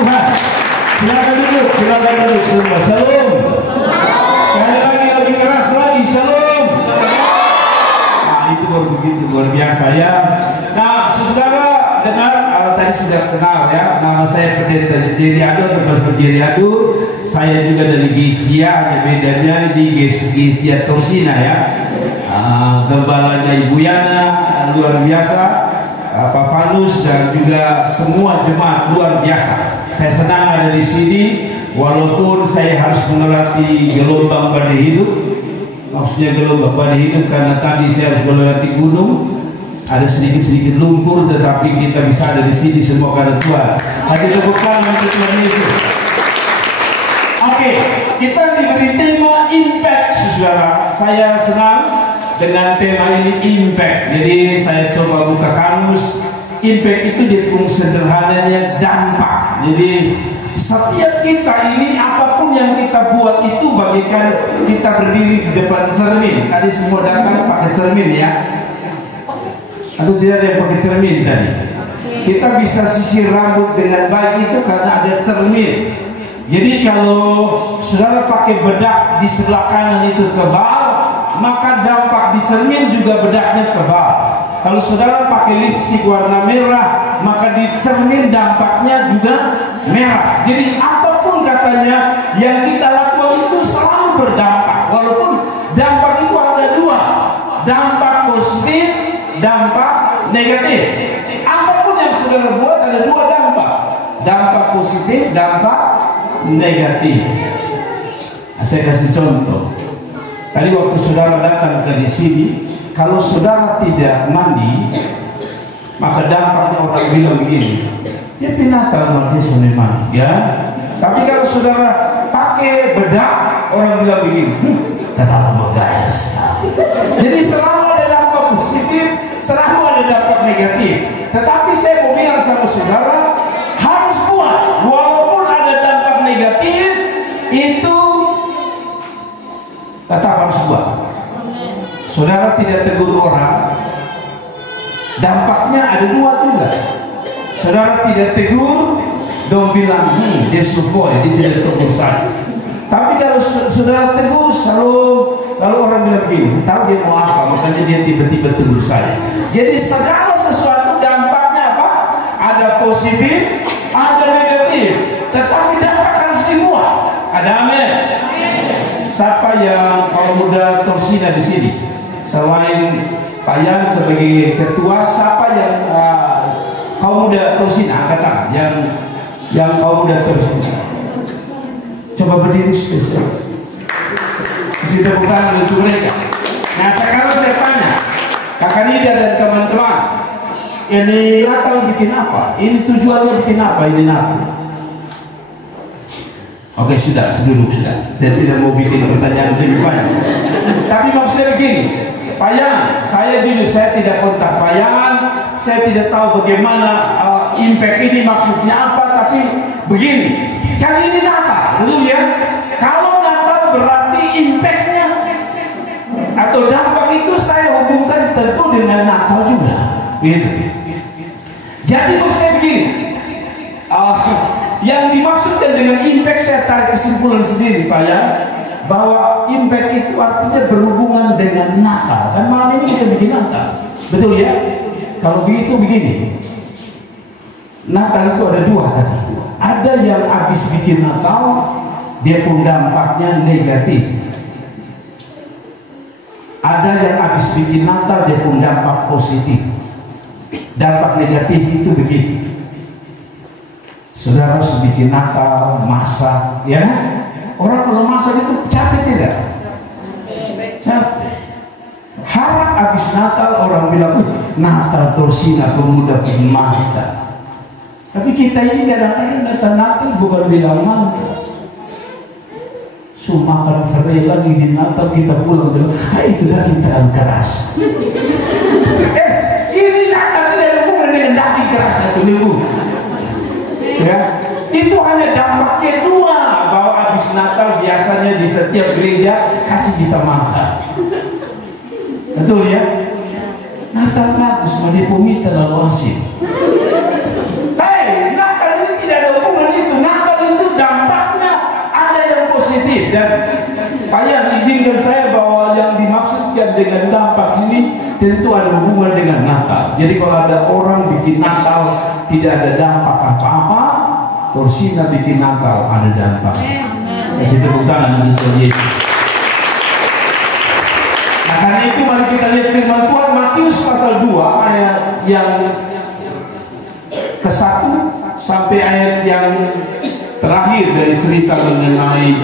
Tuhan. Silakan duduk semua. Shalom. Sekali lagi lebih keras lagi. Shalom. Nah, itu baru begitu luar biasa ya. Nah, saudara dengar tadi sudah kenal ya. Nama saya Pendeta Jeriado atau Pastor Jeriado. Saya juga dari Gesia, hanya bedanya di Gesia Torsina ya. Gembalanya Ibu Yana luar biasa, Pak Fanus dan juga semua jemaat luar biasa. Saya senang ada di sini, walaupun saya harus melewati gelombang badai hidup. Maksudnya gelombang badai hidup karena tadi saya harus melewati gunung. Ada sedikit-sedikit lumpur, tetapi kita bisa ada di sini semua karena Tuhan. Kasih tepuk tangan untuk Tuhan Yesus. Oke, kita diberi tema impact, saudara. Saya senang dengan tema ini impact. Jadi saya coba buka kamus. Impact itu dia sederhananya dampak. Jadi setiap kita ini apapun yang kita buat itu bagaikan kita berdiri di depan cermin. Tadi semua datang pakai cermin ya. Atau tidak ada yang pakai cermin tadi? Kita bisa sisir rambut dengan baik itu karena ada cermin. Jadi kalau saudara pakai bedak di sebelah kanan itu tebal, maka dampak di cermin juga bedaknya tebal. Kalau saudara pakai lipstik warna merah, maka di cermin dampaknya juga merah. Jadi apapun katanya yang kita lakukan itu selalu berdampak. Walaupun dampak itu ada dua, dampak positif, dampak negatif. Apapun yang saudara buat ada dua dampak, dampak positif, dampak negatif. Nah, saya kasih contoh. Tadi waktu saudara datang ke sini, kalau saudara tidak mandi, maka dampaknya orang bilang begini, dia pinata dia sampai mandi, ya. Tapi kalau saudara pakai bedak, orang bilang begini, terlalu menggaya sekali. Jadi selalu ada dampak positif, selalu ada dampak negatif. Tetapi saya mau bilang sama saudara, harus kuat, walaupun ada dampak negatif, itu tetap harus kuat. Saudara tidak tegur orang, dampaknya ada dua juga. Saudara tidak tegur, dong bilang, dia sufoi, dia tidak tegur saya. Tapi kalau saudara tegur, kalau orang bilang begini, tahu dia mau apa, makanya dia tiba-tiba tegur saya. Jadi segala sesuatu dampaknya apa? Ada positif, ada negatif. Tetapi dampak harus dibuat. Ada amin. Siapa yang kaum muda Torsina di sini? Selain Pak Yan sebagai ketua, siapa yang kaum muda Torsina angkat tangan? Yang kaum muda Torsina. Coba berdiri spesial. Kasih tepuk tangan untuk mereka. Nah sekarang saya tanya, Kakak Nida dan teman-teman, ini Natal bikin apa? Ini tujuannya bikin apa? Ini Natal. Oke sudah, sedulur sudah. Saya tidak mau bikin pertanyaan lebih banyak. Tapi maksud saya begini, Pak Yan, saya jujur saya tidak kontak Pak Yan, saya tidak tahu bagaimana impact ini maksudnya apa. Tapi begini, kali ini Natal, betul ya? Kalau Natal berarti impactnya atau dampak itu saya hubungkan tentu dengan Natal juga. Gitu. Jadi maksud saya begini, yang dimaksudkan dengan impact saya tarik kesimpulan sendiri Pak ya, bahwa impact itu artinya berhubungan dengan Natal. Kan malam ini kita bikin Natal, betul ya? Kalau begitu begini, Natal itu ada dua tadi. Ada yang habis bikin Natal, dia pun dampaknya negatif. Ada yang habis bikin Natal, dia pun dampak positif. Dampak negatif itu begitu. Saudara harus bikin Natal, masak, ya? Orang kalau masak itu capek tidak? Capek. Harap habis Natal orang bilang, Natal Torsina pemuda pemata. Tapi kita ini kadang-kadang datang Natal bukan bilang mantap. Makan serai lagi di Natal, kita pulang bilang, hai itu daging terlalu keras. Ini Natal tidak ada hubungan dengan daging keras atau lembu. Ya, itu hanya dampaknya dua, bahwa habis Natal biasanya di setiap gereja kasih kita makan. Betul ya? Natal bagus, mau dipomita lalu asin. Hei, Natal ini tidak ada hubungan itu tentu ada hubungan dengan Natal. Jadi kalau ada orang bikin Natal tidak ada dampak apa-apa, Torsina bikin Natal ada dampak. Kasih tepuk tangan untuk Yesus. Nah, karena itu mari kita lihat firman Tuhan Matius pasal 2 ayat yang ke-1 sampai ayat yang terakhir dari cerita mengenai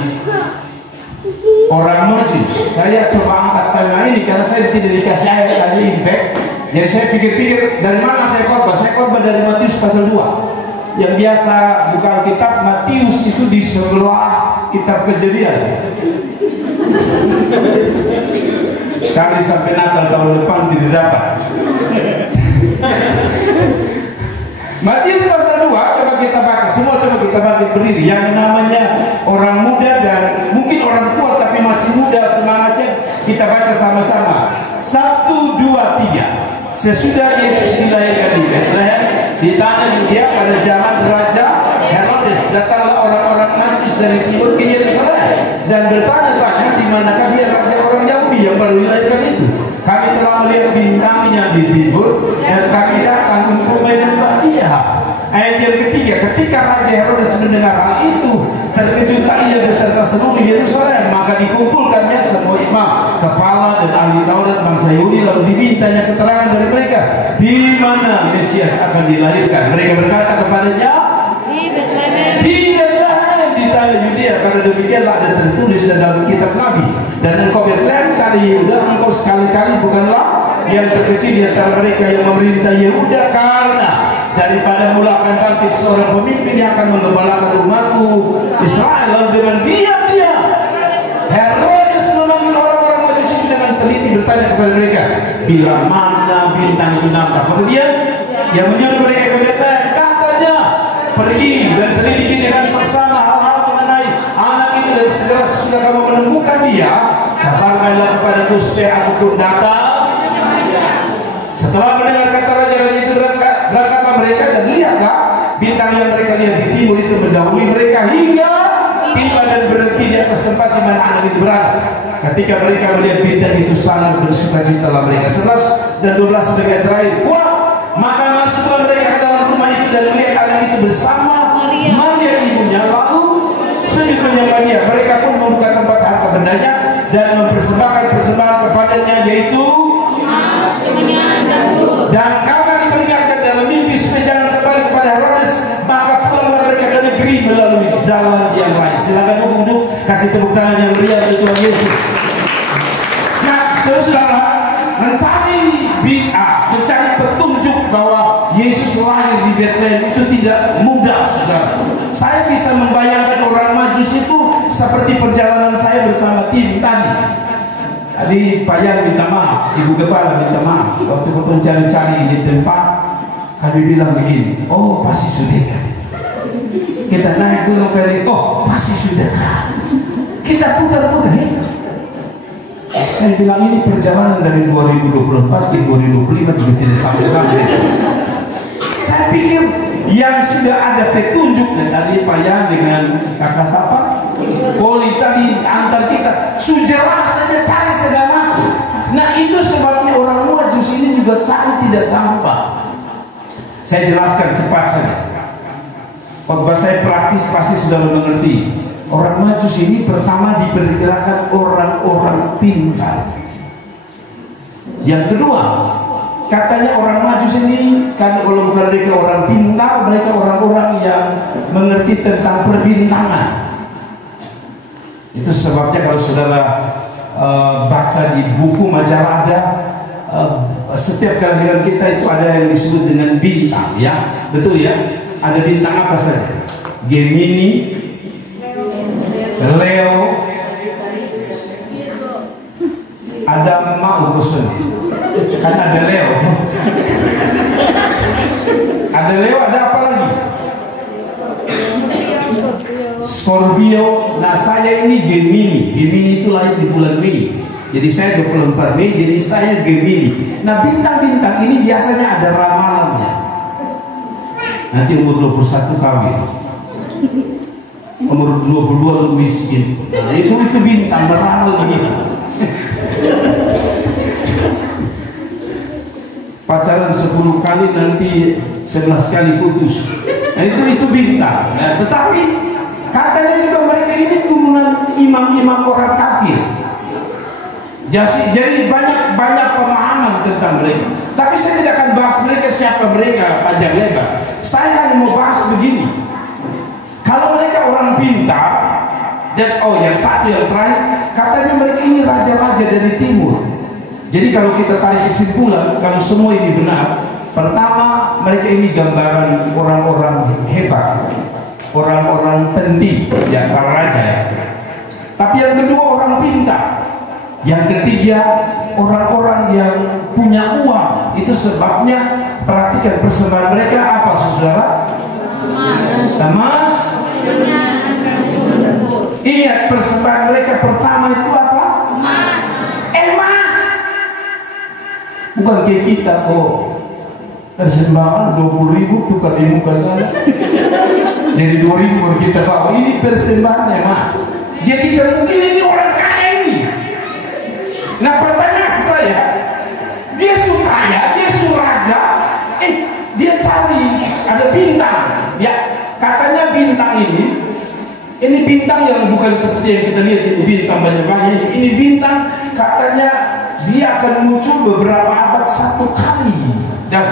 orang Majus. Saya coba angkat tema ini karena saya tidak dikasih ayat tadi impact. Jadi saya pikir-pikir dari mana saya khotbah? Saya khotbah dari Matius pasal 2. Yang biasa buka kitab Matius itu di sebelah kitab Kejadian. Cari sampai Natal tahun depan tidak dapat. Matius pasal 2 coba kita baca. Semua coba kita bangkit berdiri. Yang namanya orang muda dan mungkin orang tua tapi masih muda semangatnya, kita baca sama-sama. 1, 2, 3. Sesudah Yesus dilahirkan di Bethlehem di tanah Yudea pada zaman Raja Herodes, datanglah orang-orang Majus dari timur ke Yerusalem dan bertanya-tanya di manakah dia raja orang Yahudi yang baru dilahirkan itu. Kami telah melihat bintangnya di timur dan kami datang untuk menyembah dia. Ayat yang ketiga, ketika Raja Herodes mendengar hal itu, terkejutlah ia beserta seluruh Yerusalem. Maka dikumpulkannya semua imam, kepala dan ahli Taurat bangsa Yahudi, lalu dimintanya keterangan dari mereka di mana Mesias akan dilahirkan. Mereka berkata kepadanya, di Bethlehem di tanah Yudea, karena demikianlah ada tertulis dalam kitab Nabi. Dan engkau Bethlehem kali Yehuda, engkau sekali-kali bukanlah yang terkecil di antara mereka yang memerintah Yehuda, karena daripada mula akan bangkit seorang pemimpin yang akan menggembalakan umatku Israel. Lalu dengan diam-diam Herodes memanggil orang-orang Majus itu dengan teliti, bertanya kepada mereka bila mana bintang itu nampak. Kemudian yang menyuruh mereka ke Bethlehem, katanya pergi dan selidiki dengan seksama hal-hal mengenai anak itu, dan segera sesudah kamu menemukan dia, katakanlah kepadaku supaya aku pun datang. Setelah mendengar kata raja-raja itu, berangkatlah mereka dan lihatlah bintang yang mereka lihat di timur itu mendahului mereka hingga tiba dan berhenti di atas tempat di mana anak itu berada. Ketika mereka melihat bintang itu, sangat bersukacitalah mereka. 11 dan 12 sebagai terakhir. Wah, maka masuklah mereka ke dalam rumah itu dan melihat anak itu bersama Maria ibunya, lalu sujud menyembah dia. Mereka pun membuka tempat harta bendanya dan mempersembahkan persembahan kepadanya, yaitu dan karena diperingatkan dalam mimpi supaya jangan kembali kepada Herodes, maka pulanglah mereka ke negeri melalui jalan yang lain. Silakan duduk, kasih tepuk tangan yang meriah untuk Tuhan Yesus. Nah, saudara, mencari mencari petunjuk bahwa Yesus lahir di Bethlehem itu tidak mudah, saudara. Saya bisa membayangkan orang Majus itu seperti perjalanan saya bersama tim tadi. Tadi Pak Yan minta maaf, Ibu Kepala minta maaf. Waktu kita cari-cari di tempat, kami bilang begini, oh pasti sudah kan. Kita naik dulu kali, oh pasti sudah kan. Kita putar-putar, saya bilang ini perjalanan dari 2024 ke 2025 juga tidak sampai-sampai. Saya pikir yang sudah ada petunjuk, dan tadi Pak Yan dengan kakak siapa? Poli tadi antar kita, sudah saja cari setengah mati. Nah itu sebabnya orang Majus ini juga cari tidak gampang. Saya jelaskan cepat saja. Khotbah saya praktis pasti sudah mengerti. Orang Majus ini pertama diperkirakan orang-orang pintar. Yang kedua, katanya orang Majus ini kan kalau bukan mereka orang pintar, mereka orang-orang yang mengerti tentang perbintangan. Itu sebabnya kalau saudara baca di buku majalah ada setiap kelahiran kita itu ada yang disebut dengan bintang, ya betul ya. Ada bintang apa saja? Gemini, Leo, ada mau kan ada Leo, ada Leo, ada apa lagi? Scorpio. Nah saya ini Gemini. Gemini itu lahir di bulan Mei. Jadi saya 24 Mei, jadi saya Gemini. Nah bintang-bintang ini biasanya ada ramalannya. Nanti umur 21 kawin, umur 22 lu miskin. Nah, itu bintang beramal begitu. pacaran 10 kali nanti 11 kali putus. Nah, itu bintang. Nah, tetapi katanya juga mereka ini turunan imam-imam orang kafir. Jadi banyak pemahaman tentang mereka. Tapi saya tidak akan bahas mereka siapa mereka panjang lebar. Saya hanya mau bahas begini. Kalau mereka orang pintar dan yang satu yang terakhir, katanya mereka ini raja-raja dari timur. Jadi kalau kita tarik kesimpulan, kalau semua ini benar, pertama mereka ini gambaran orang-orang hebat, orang-orang penting, ya para raja ya. Tapi yang kedua orang pintar, yang ketiga orang-orang yang punya uang. Itu sebabnya perhatikan persembahan mereka apa saudara? Emas. Ingat persembahan mereka pertama itu apa? Emas. Bukan kayak kita persembahan 20.000 tukar di muka sana. Jadi 2.000 baru kita bawa. Ini persembahan emas. Jadi mungkin ini orang kaya ini. Nah pertanyaan saya, dia kaya, dia raja, dia cari ada bintang. Ya katanya bintang ini bintang yang bukan seperti yang kita lihat ini bintang banyak-banyak. Ini bintang katanya dia akan muncul beberapa abad 1 kali. Dan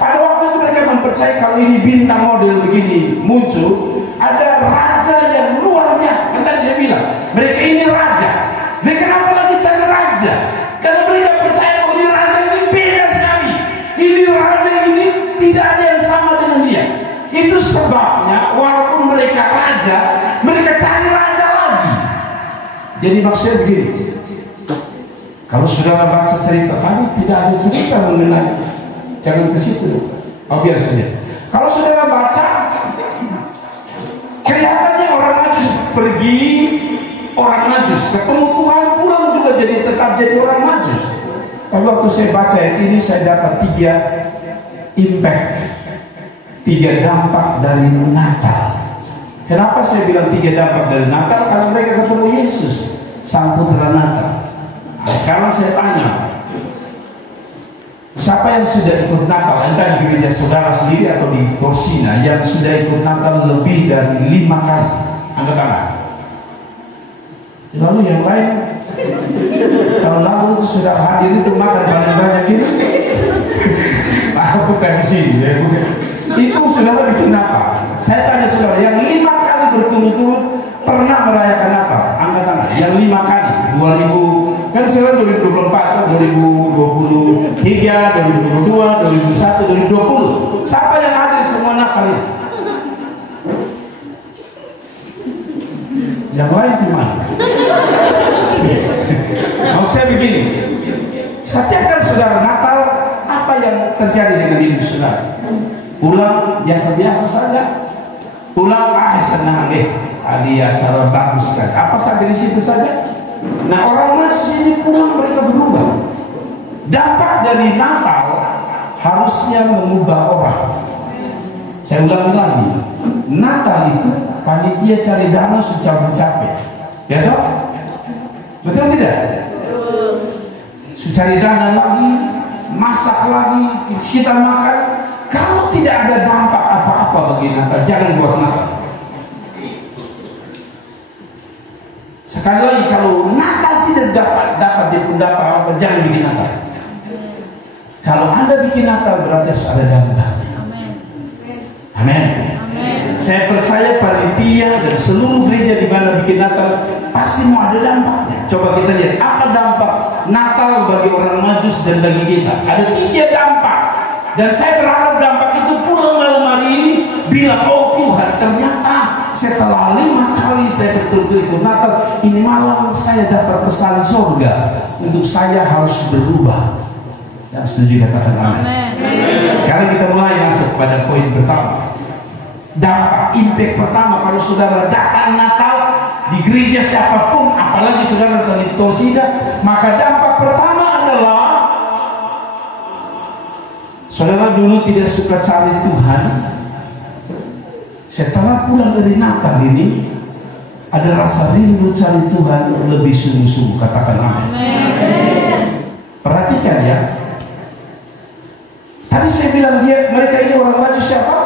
pada waktu itu mereka mempercayai kalau ini bintang model begini muncul, ada raja yang luar biasa. Kan tadi saya bilang mereka ini raja. Dan kenapa lagi cari raja? Karena mereka percaya bahwa ini raja ini beda sekali. Ini raja ini tidak ada yang sama dengan dia. Itu sebabnya walaupun mereka raja, mereka cari raja lagi. Jadi maksudnya begini, kalau saudara baca cerita, kami tidak ada cerita mengenai, jangan ke situ. Biar saja. Kalau saudara baca, kelihatannya orang Majus pergi, orang Majus ketemu Tuhan, pulang juga tetap jadi orang Majus. Tapi waktu saya baca ini, saya dapat 3 impact, 3 dampak dari Natal. Kenapa saya bilang 3 dampak dari Natal? Karena mereka ketemu Yesus, sang putra Natal. Nah, sekarang saya tanya, siapa yang sudah ikut Natal? Entah di gereja saudara sendiri atau di Torsina, yang sudah ikut Natal lebih dari 5 kali? Angkat tangan. Lalu yang lain, tahun lalu itu sudah hadir itu makan banyak-banyak gitu. Bukan di sini, ya, bukan. Itu saudara bikin apa? Saya tanya saudara, yang 5 kali berturut-turut pernah merayakan Natal? Angkat tangan. Yang 5 kali, 2000, kan sekarang 2024, 2023, 2022, 2021, 2020. Siapa yang hadir semua Natal ini? Yang lain gimana? Mau saya begini, setiap kali saudara Natal, apa yang terjadi dengan hidup saudara? Pulang biasa-biasa saja. Pulang senang ada acara bagus kan. Apa sampai di situ saja? Nah orang Majus ini pulang mereka berubah. Dampak dari Natal harusnya mengubah orang. Saya ulangi lagi, Natal itu panitia cari dana secapek-capek, ya toh? Betul tidak? Cari dana lagi, masak lagi, kita makan. Kalau tidak ada dampak apa-apa bagi Natal, jangan buat Natal. Sekali lagi, kalau Natal tidak dapat apa, jangan bikin Natal. Kalau Anda bikin Natal berarti harus ada dampaknya. Amin. Saya percaya panitia dan seluruh gereja di mana bikin Natal pasti mau ada dampaknya. Coba kita lihat apa dampak Natal bagi orang Majus dan bagi kita. Ada 3 dampak. Dan saya berharap dampak itu pulang malam hari ini bilang, oh Tuhan, ternyata setelah 5 kali saya berturut-turut ikut Natal, ini malam saya dapat pesan surga untuk saya harus berubah. Yang setuju katakan amin. Sekarang kita mulai masuk pada poin pertama. Dampak, impact pertama kalau saudara datang Natal di gereja siapapun, apalagi saudara datang di Torsina, maka dampak pertama adalah saudara dulu tidak suka cari Tuhan. Setelah pulang dari Natal ini, ada rasa rindu cari Tuhan lebih sungguh-sungguh. Katakan amin. Perhatikan ya, Tadi saya bilang mereka ini orang maju siapa?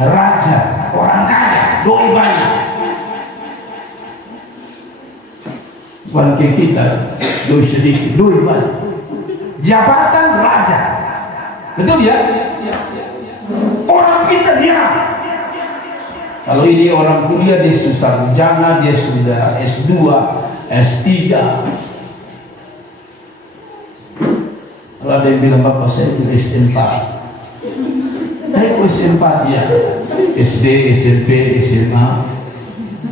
Raja, orang kaya, doi banyak. Bukan kayak kita, doi sedikit, doi banyak. Jabatan raja, betul ya? Orang kita dia. Kalau ini orang kuliah dia susah sarjana, dia sudah S2, S3. Kalau ada yang bilang bapak saya itu S4, saya S4 ya, SD, SMP, SMA,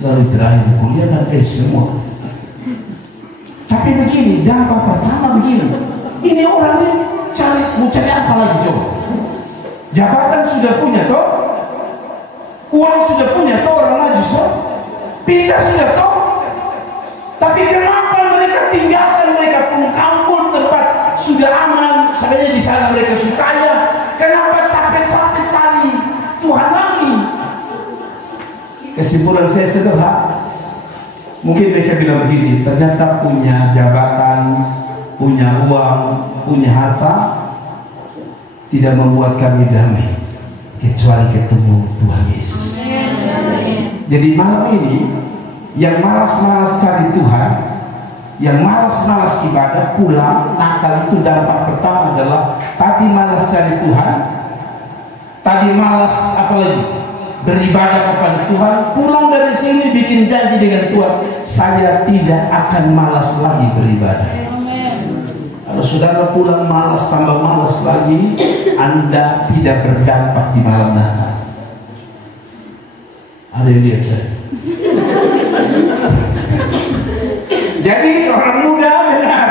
lalu terakhir kuliah dan semua. Tapi begini, dampak pertama begini, ini orang ini mau cari apa lagi coba? Jabatan sudah punya toh, uang sudah punya toh, orang maju toh, pintar sudah toh. Tapi kenapa mereka tinggalkan mereka pun kampung tempat sudah aman, sebenarnya di sana mereka sukanya. Kenapa capek-capek cari Tuhan lagi? Kesimpulan saya sederhana. Mungkin mereka bilang begini, ternyata punya jabatan, punya uang, punya harta tidak membuat kami damai kecuali ketemu Tuhan Yesus. Jadi malam ini yang malas-malas cari Tuhan, yang malas-malas ibadah, pulang Natal itu dampak pertama adalah tadi malas cari Tuhan, tadi malas apalagi beribadah kepada Tuhan, pulang dari sini bikin janji dengan Tuhan, saya tidak akan malas lagi beribadah. Kalau saudara pulang malas tambah malas lagi, Anda tidak berdampak di malam Natal. Ada yang lihat saya? Jadi orang muda benar,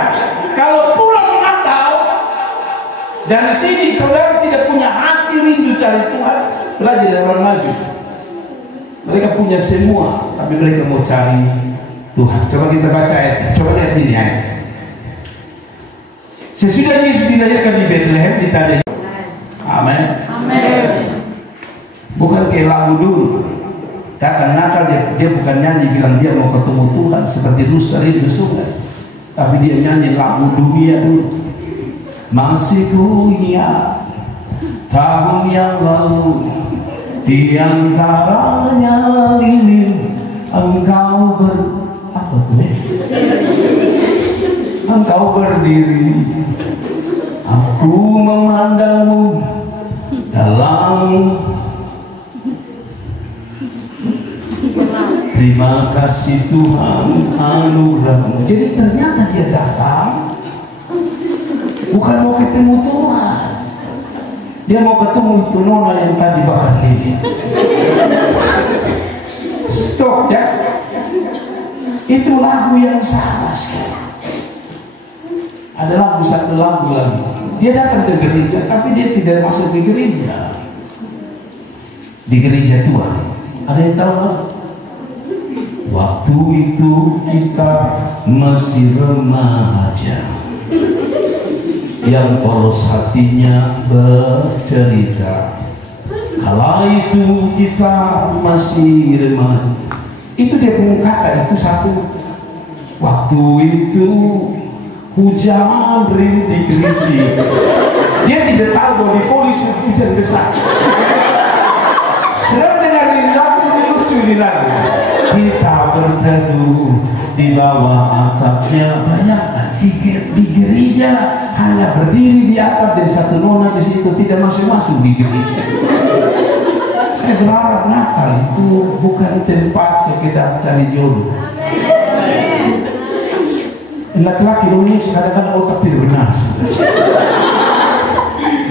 kalau pulang Natal dari sini saudara tidak punya hati rindu cari Tuhan, belajar dari orang maju. Mereka punya semua, tapi mereka mau cari Tuhan. Coba kita baca ayat. Coba lihat ini ayat. Sesudah Yesus dilahirkan di Bethlehem, ditanya. Amin. Amin. Bukan kayak lagu dulu. Datang Natal dia bukan nyanyi bilang dia mau ketemu Tuhan seperti Rusa itu sungai, tapi dia nyanyi lagu dunia dulu. Masih ku ingat tahun yang lalu, di antaranya lilin engkau engkau berdiri, aku memandangmu dalam. Terima kasih Tuhan anugerahmu. Jadi ternyata dia datang bukan mau ketemu Tuhan, dia mau ketemu itu nona yang tadi bakar lilin. Stop ya, itu lagu yang salah sekali. Ada satu lagu lagi, dia datang ke gereja tapi dia tidak masuk ke gereja, di gereja Tuhan. Ada yang tahu nggak? Waktu itu kita masih remaja, yang polos hatinya bercerita. Kala itu kita masih remaja. Itu dia punya kata itu satu. Waktu itu hujan rintik-rintik. Dia tidak tahu bahwa di polis hujan besar. Sedang dengar lagu ini lucu ini lagu. Kita berteduh di bawah atapnya, banyak di gereja hanya berdiri di atap dan satu nona di situ tidak masuk di gereja. Saya berharap Natal itu bukan tempat sekedar cari jodoh. Laki-laki ini kadang-kadang otak tidak benar.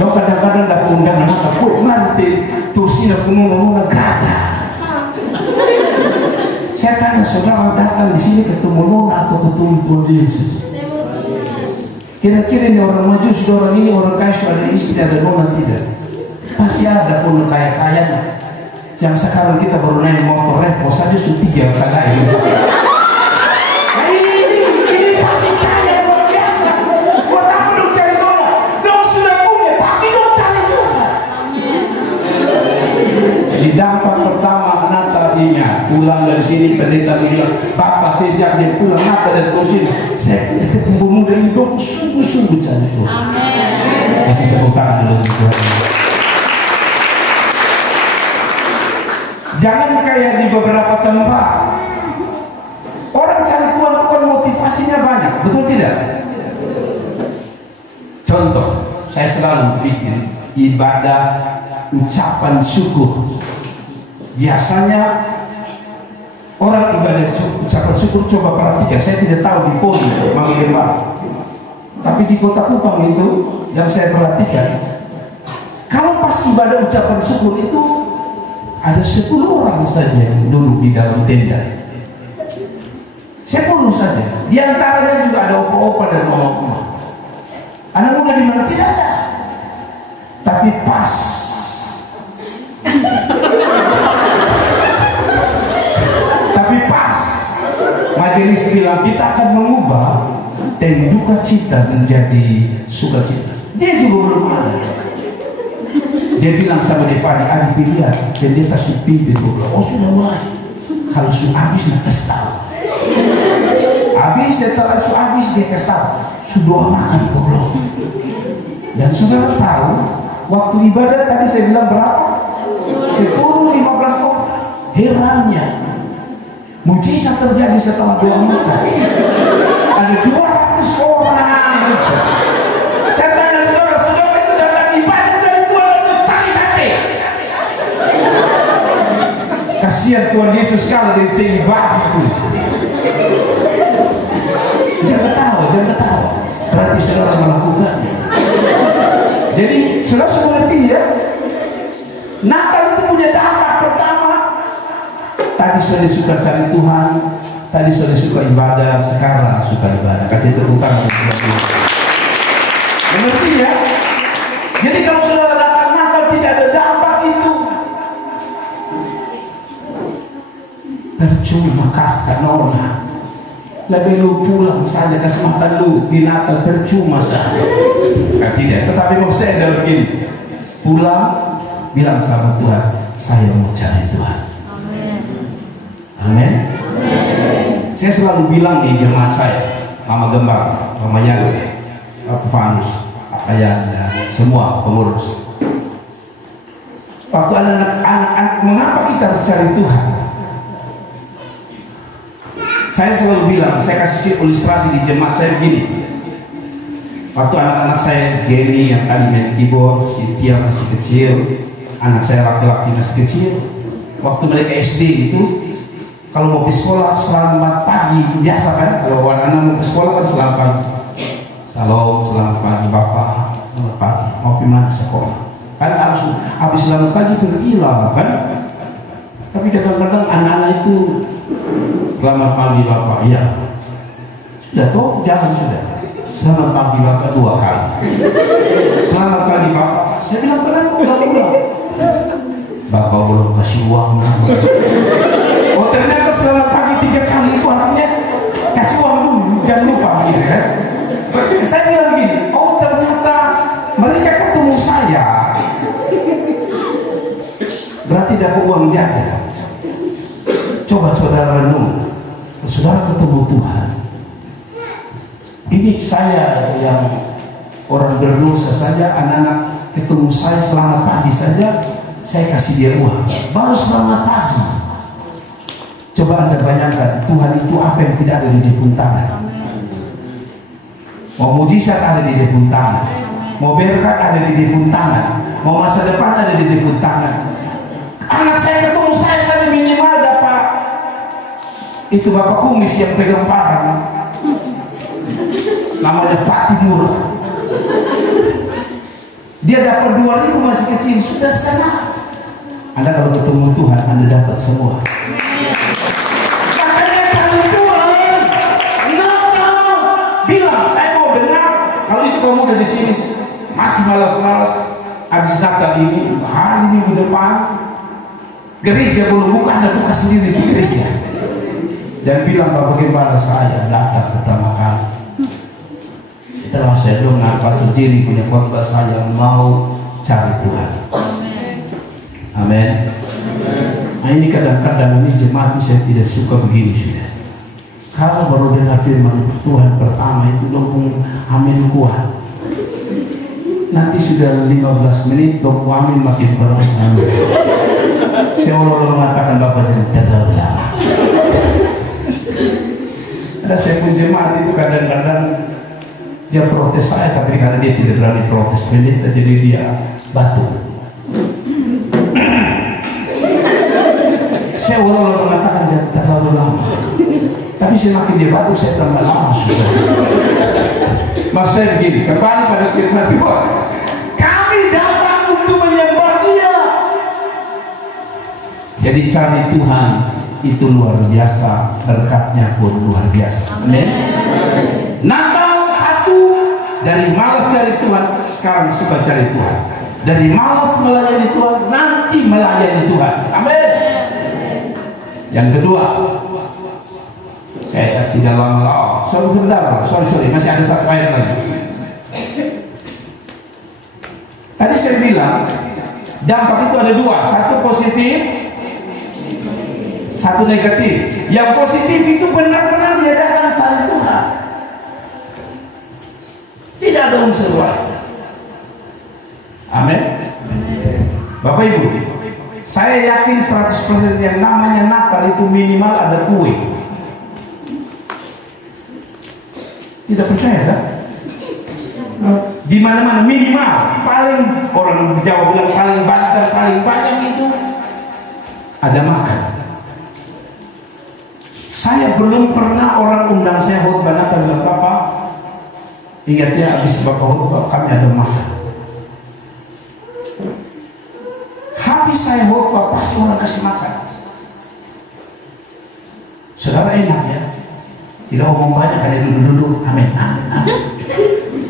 Kalau kadang-kadang tidak undangan Natal, kok nanti tursina penuh gajah. Saya tanya saudara datang di sini ketemu nona atau ketemu Tuhan Yesus? Kira-kira ini orang maju, saudara ini orang kaya, ada istri, ada nona tidak? Pasti ada pun kaya-kaya. Yang sekarang kita baru naik motor Revo saja sudah 3 kali. Nah ini pasti kaya luar biasa. Buat apa dong cari nona? Dong sudah punya, tapi dong cari Tuhan. Jadi dampak pertama Natal ingat, pulang dari sini pendeta bilang, Bapak sejak dia pulang Natal dari sini, saya ketemu muda ini dong sungguh-sungguh cari Tuhan. Kasih tepuk tangan dulu untuk Tuhan. Jangan kayak di beberapa tempat orang cari Tuhan itu kan motivasinya banyak, betul tidak? Contoh, saya selalu bikin ibadah ucapan syukur. Biasanya orang ibadah ucapan syukur, coba perhatikan, saya tidak tahu di Poli bagaimana, tapi di Kota Kupang itu yang saya perhatikan, kalau pas ibadah ucapan syukur itu ada 10 orang saja yang duduk di dalam tenda. 10 saja. Di antaranya juga ada opa-opa dan mama-mama. Anak muda di mana tidak ada. Tapi pas majelis bilang kita akan mengubah dan duka cita menjadi sukacita, dia juga belum ada. Dia bilang sama Depani, ada pilihan, dan dia kasih pimpin. Oh sudah mulai, kalau sudah habis nak kasih tahu. Habis, setelah sudah habis dia kasih tahu, sudah makan belum. Dan saudara tahu, waktu ibadah tadi saya bilang berapa? 10-15 orang. Herannya, mujizat terjadi setelah 2 menit. Ada 200 orang. Saya tanya saudara itu datang ibadah cari Tuhan atau cari sate? Kasihan Tuhan Yesus kalau dari seibadah itu. Jangan ketawa. Berarti saudara melakukannya. Jadi saudara mengerti ya? Natal itu punya dampak pertama. Tadi sudah suka cari Tuhan, tadi sudah suka ibadah, sekarang suka ibadah. Kasih tepuk tangan untuk Tuhan. Mengerti ya? Jadi kalau saudara datang Natal tidak ada dampak itu, percuma karena orang. Lebih lu pulang saja ke sematan lu di Natal percuma saja. Kan tidak, tetapi mau saya ada begini. Pulang bilang sama Tuhan, saya mau cari Tuhan. Amin. Saya selalu bilang di jemaat saya, Mama Gembang, Mama Yago, Pak Fanus, Pak Ayah, dan semua pengurus. Waktu anak-anak, mengapa kita harus cari Tuhan? Saya selalu bilang, saya kasih ilustrasi di jemaat saya begini. Waktu anak-anak saya, Jenny yang tadi main keyboard, Cynthia masih kecil, anak saya laki-laki masih kecil. Waktu mereka SD itu, kalau mau pergi sekolah selamat pagi, biasa kan? Kalau anak-anak mau pergi sekolah kan selamat pagi. Salam, selamat pagi Bapak, selamat pagi. Mau pergi mana sekolah? Kan harus habis selamat pagi terhilang kan? Tapi kadang-kadang anak-anak itu selamat pagi Bapak, iya. Sudah toh, jangan sudah. Selamat pagi Bapak 2 kali. Selamat pagi Bapak. Saya bilang kenapa ulang-ulang? Bapak belum kasih uang. Oh ternyata selamat pagi 3 kali itu anaknya kasih uang dulu, jangan lupa gitu kan. Saya bilang gini, oh ternyata mereka ketemu saya berarti dapat uang jajan. Coba saudara renung, saudara ketemu Tuhan. Ini saya yang orang berdosa saja, anak-anak ketemu saya selamat pagi saja, saya kasih dia uang, baru selamat pagi. Coba Anda bayangkan, Tuhan itu apa yang tidak ada di dia pun tangan. Mau mujizat ada di dia pun tangan, mau berkat ada di dia pun tangan, mau masa depan ada di dia pun tangan. Anak saya ketemu saya minimal dapat itu Bapak Kumis yang pegang parang, namanya Pak Timur. Dia dapat 2.000 masih kecil, sudah senang. Anda kalau ketemu Tuhan, Anda dapat semua. Makanya cari Tuhan. Bilang, saya mau dengar. Kalau itu kamu udah di sini masih malas-malas, habis Natal ini, hari Minggu depan, gereja belum buka, Anda buka sendiri di gereja. Dan bilang Bapak Gembala saya datang pertama kali. Setelah saya dengar pastor diri punya khotbah, saya mau cari Tuhan. Amin. Nah ini kadang-kadang ini jemaat saya tidak suka begini sudah. Kalau baru dengar firman Tuhan pertama itu dong amin kuat. Nanti sudah 15 menit dok wamin makin berat. Saya Allah mengatakan Bapak jangan terlalu lama. Ada saya pun jemaat itu kadang-kadang dia protes saya, tapi karena dia tidak berani protes pendeta jadi dia batu. Saya Allah mengatakan jangan terlalu lama, tapi semakin dia batu saya tambah lama susah. Maksud saya begini, kembali pada firman Tuhan, kami datang untuk menyembah Dia. Jadi cari Tuhan itu luar biasa, berkatnya pun luar biasa. Amin. Natal satu, dari malas cari Tuhan sekarang suka cari Tuhan, dari malas melayani Tuhan nanti melayani Tuhan. Amin. Yang kedua, saya tidak lama. Sebentar, sorry, masih ada satu ayat lagi. Tadi saya bilang dampak itu ada dua, satu positif, satu negatif. Yang positif itu benar-benar diadakan cari Tuhan, tidak ada unsur lain. Amin. Bapak Ibu, saya yakin 100% yang namanya Natal itu minimal ada kue. Tidak percaya kan? Di mana-mana minimal, paling orang Jawa bilang paling banter, paling banyak itu ada makan. Saya belum pernah orang undang saya khotbah Natal bilang apa? Ingat ya, habis bapak khotbah kami ada makan. Habis saya khotbah pasti orang kasih makan. Saudara enak ya? Tidak ngomong banyak, ada duduk-duduk, amin.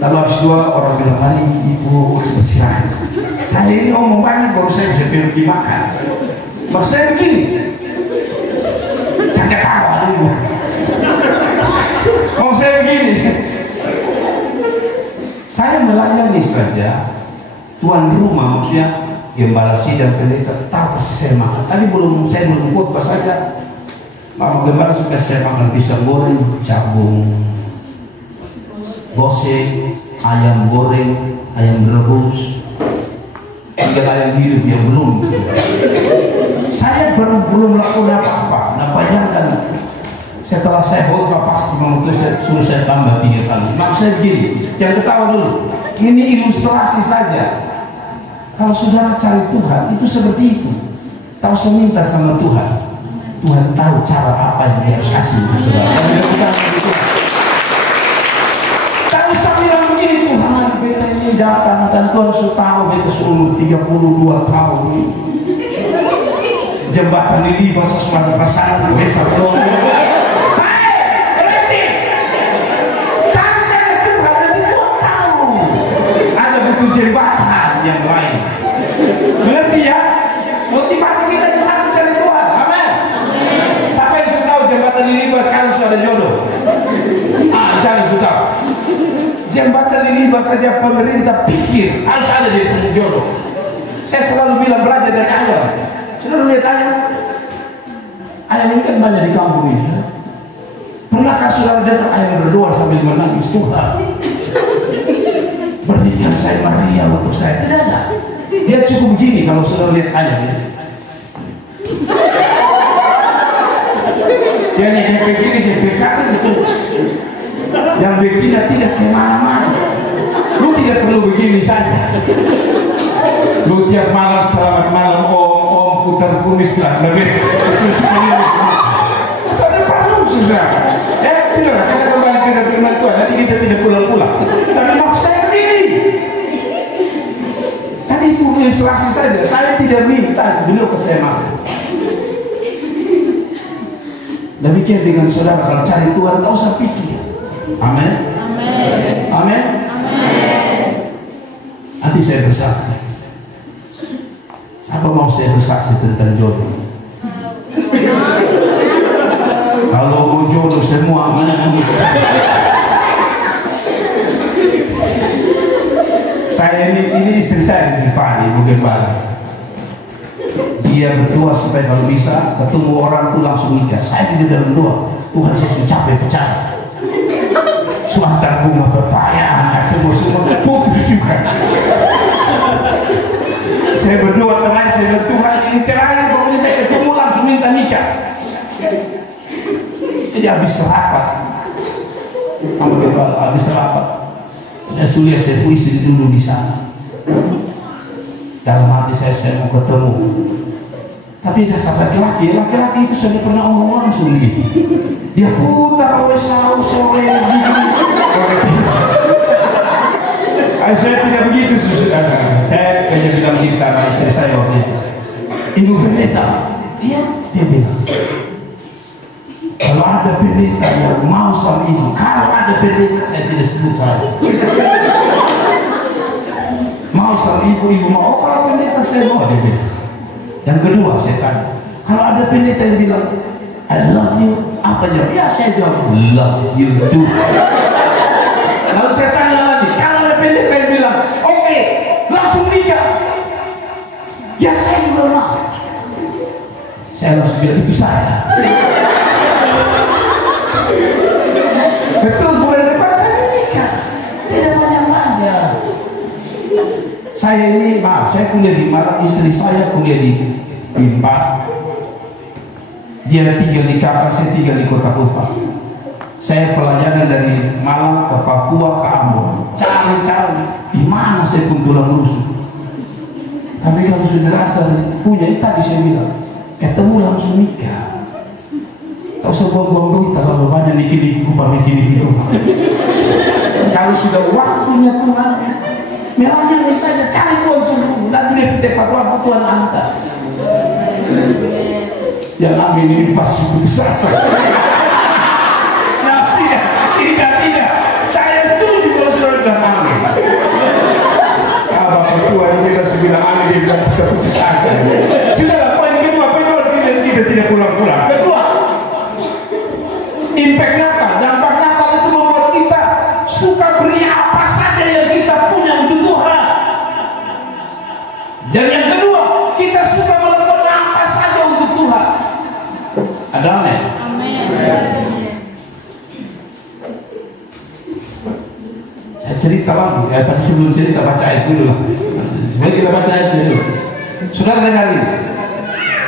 Lalu habis dua orang bilang kali ibu bersilakan. Saya ini ngomong banyak baru saya bisa pergi makan. Maksud saya begini, jangan ketawa dulu. Maksud saya begini, saya melayani saja tuan rumah, maksudnya gembala sidang pendeta tahu pasti saya makan. Tadi saya belum khotbah saja. Mama gembala suka saya makan pisang goreng, jagung, goseng, ayam goreng, ayam rebus, tinggal ayam hidup yang belum. Saya belum lakukan apa-apa. Nah bayangkan setelah saya khotbah pasti memutus suruh saya tambah 3 kali. Maksud saya begini, jangan ketawa dulu. Ini ilustrasi saja. Kalau saudara cari Tuhan itu seperti itu. Tahu saya minta sama Tuhan. Tuhan tahu cara apa yang dia harus kasih untuk saudara. Tapi saya bilang begini, Tuhan beta ini datang dan Tuhan sudah tahu beta seumur 32 tahun ini. Jembatan ini bahasa suara pasangan beta belum. Hai, berhenti. Cari saya Tuhan, nanti Tuhan tahu ada butuh jembatan yang lain. Mengerti ya? Motivasi kita di satu cari Tuhan. Amin. Siapa yang sudah tahu jembatan ini sekarang sudah ada jodoh? Misalnya sudah jembatan ini saja pemerintah pikir harus ada di jodoh. Saya selalu bilang belajar dari ayam. Sudah lihat ayam? Ayam ini kan banyak di kampung ini. Pernahkah saudara dengar ayam berdoa sambil menangis, Tuhan berikan saya Maria untuk saya? Tidak ada. Dia cukup begini kalau saudara lihat ayam ini. Dia begini, dia begini itu. Yang begini tidak kemana-mana. Lu tidak perlu begini saja. Lu tiap malam selamat malam om putar kumis lah. Lebih kecil sekali. Saya perlu saudara. Saudara kita kembali ke firman Tuhan. Nanti kita tidak pulang-pulang. Tapi maksud saya begini. Tadi itu ilustrasi saja. Saya tidak minta beliau ke saya makan. Demikian dengan saudara, kalau cari Tuhan tak usah pikir. Amin. Amin. Nanti saya bersaksi. Siapa mau saya bersaksi tentang jodoh? Kalau mau jodoh semua saya ini istri saya di Padi, bukan Padi. Dia berdoa supaya kalau bisa ketemu orang itu langsung nikah. Saya tidak berdoa, Tuhan saya sudah capek percaya. suantar bunga pepaya, semua putus juga. Saya berdoa terakhir, saya bilang Tuhan ini terakhir, pokoknya saya ketemu langsung minta nikah. Jadi habis rapat, habis rapat, saya sulit saya istri dulu di sana. Dalam hati saya mau ketemu. Tapi dasar laki-laki itu sudah pernah omong langsung gitu. Dia putar sore gitu. Saya tidak begitu saudara. Saya hanya bilang di sana istri saya waktu itu. Ibu pendeta, iya dia bilang. Kalau ada pendeta yang mau sama ibu, kalau ada pendeta saya tidak sebut saya. Mau sama ibu mau. Oh kalau pendeta saya mau dia bilang. Yang kedua saya tanya, kalau ada pendeta yang bilang I love you, apa jawab? Ya saya jawab love you too. Lalu saya tanya lagi, kalau ada pendeta yang bilang oke, langsung nikah, ya saya juga mau. Saya langsung bilang itu saya. Betul, bulan depan kan nikah, tidak banyak-banyak. Saya ini maaf, saya kuliah di Malang, istri saya kuliah di Impa. Dia tinggal di Kapal, saya tinggal di Kota Kupang. Saya pelajaran dari Malang ke Papua ke Ambon. Cari-cari di mana saya pun tulang rusuk. Tapi kalau sudah rasa punya, tadi saya bilang ketemu langsung nikah. Tak usah buang-buang duit terlalu banyak niki-niki Kupang, niki-niki Kupang. Kalau sudah waktunya Tuhan melayani saja, cari Tuhan sungguh, nanti di tempat waktu Tuhan hantar. Yang amin ini pasti putus asa. Nah, tidak. Saya setuju kalau sudah bilang amin. Bapak Tuhan ini kita bilang amin, dia bilang kita putus asa. Sudahlah, poin kedua, kita tidak pulang-pulang. Kedua, impact Natal, dampak Natal itu membuat kita suka beri apa saja yang kita punya untuk Tuhan. Dan yang kedua, kita suka melakukan apa saja untuk Tuhan. Ada amin? Saya cerita lagi, tapi sebelum cerita baca ayat dulu. Sebenarnya kita baca ayat dulu. Saudara dengar ini.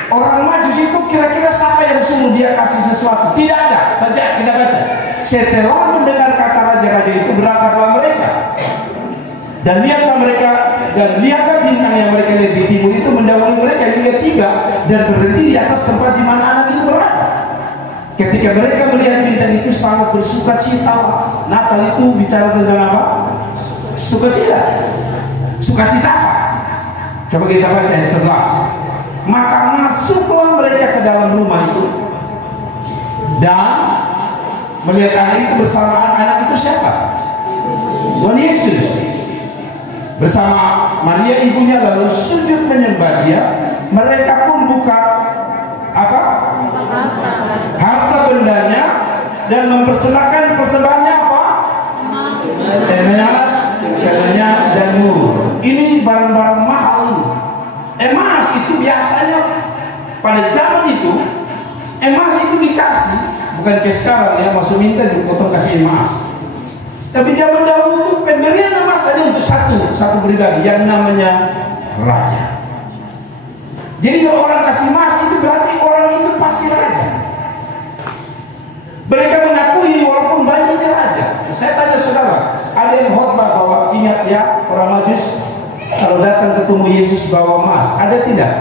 Orang Majus itu kira-kira siapa yang suruh dia kasih sesuatu? Tidak ada. Kita baca. Setelah mendengar kata raja-raja itu, berangkatlah mereka. Dan lihatlah bintang yang mereka lihat di timur itu mendahului mereka hingga tiba dan berhenti di atas tempat di mana anak itu berada. Ketika mereka melihat bintang itu sangat bersukacita. Natal itu bicara tentang apa? Sukacita. Sukacita apa? Coba kita baca ayat 11. Maka masuklah mereka ke dalam rumah itu dan melihat anak itu bersama anak itu siapa? Tuhan Yesus bersama Maria ibunya, lalu sujud menyembah dia. Mereka pun buka apa? Harta bendanya dan mempersembahkan persembahannya apa? Emas, katanya, dan mur. Ini barang-barang mahal. Emas itu biasanya pada zaman itu emas itu dikasih, bukan kayak sekarang ya, masuk minta dipotong kasih emas. Tapi zaman dahulu itu pemberian emas ada untuk satu pribadi yang namanya raja. Jadi kalau orang kasih emas itu berarti orang itu pasti raja. Mereka mengakui walaupun banyaknya raja. Saya tanya saudara, ada yang khotbah bahwa ingat ya orang Majus kalau datang ketemu Yesus bawa emas, ada tidak?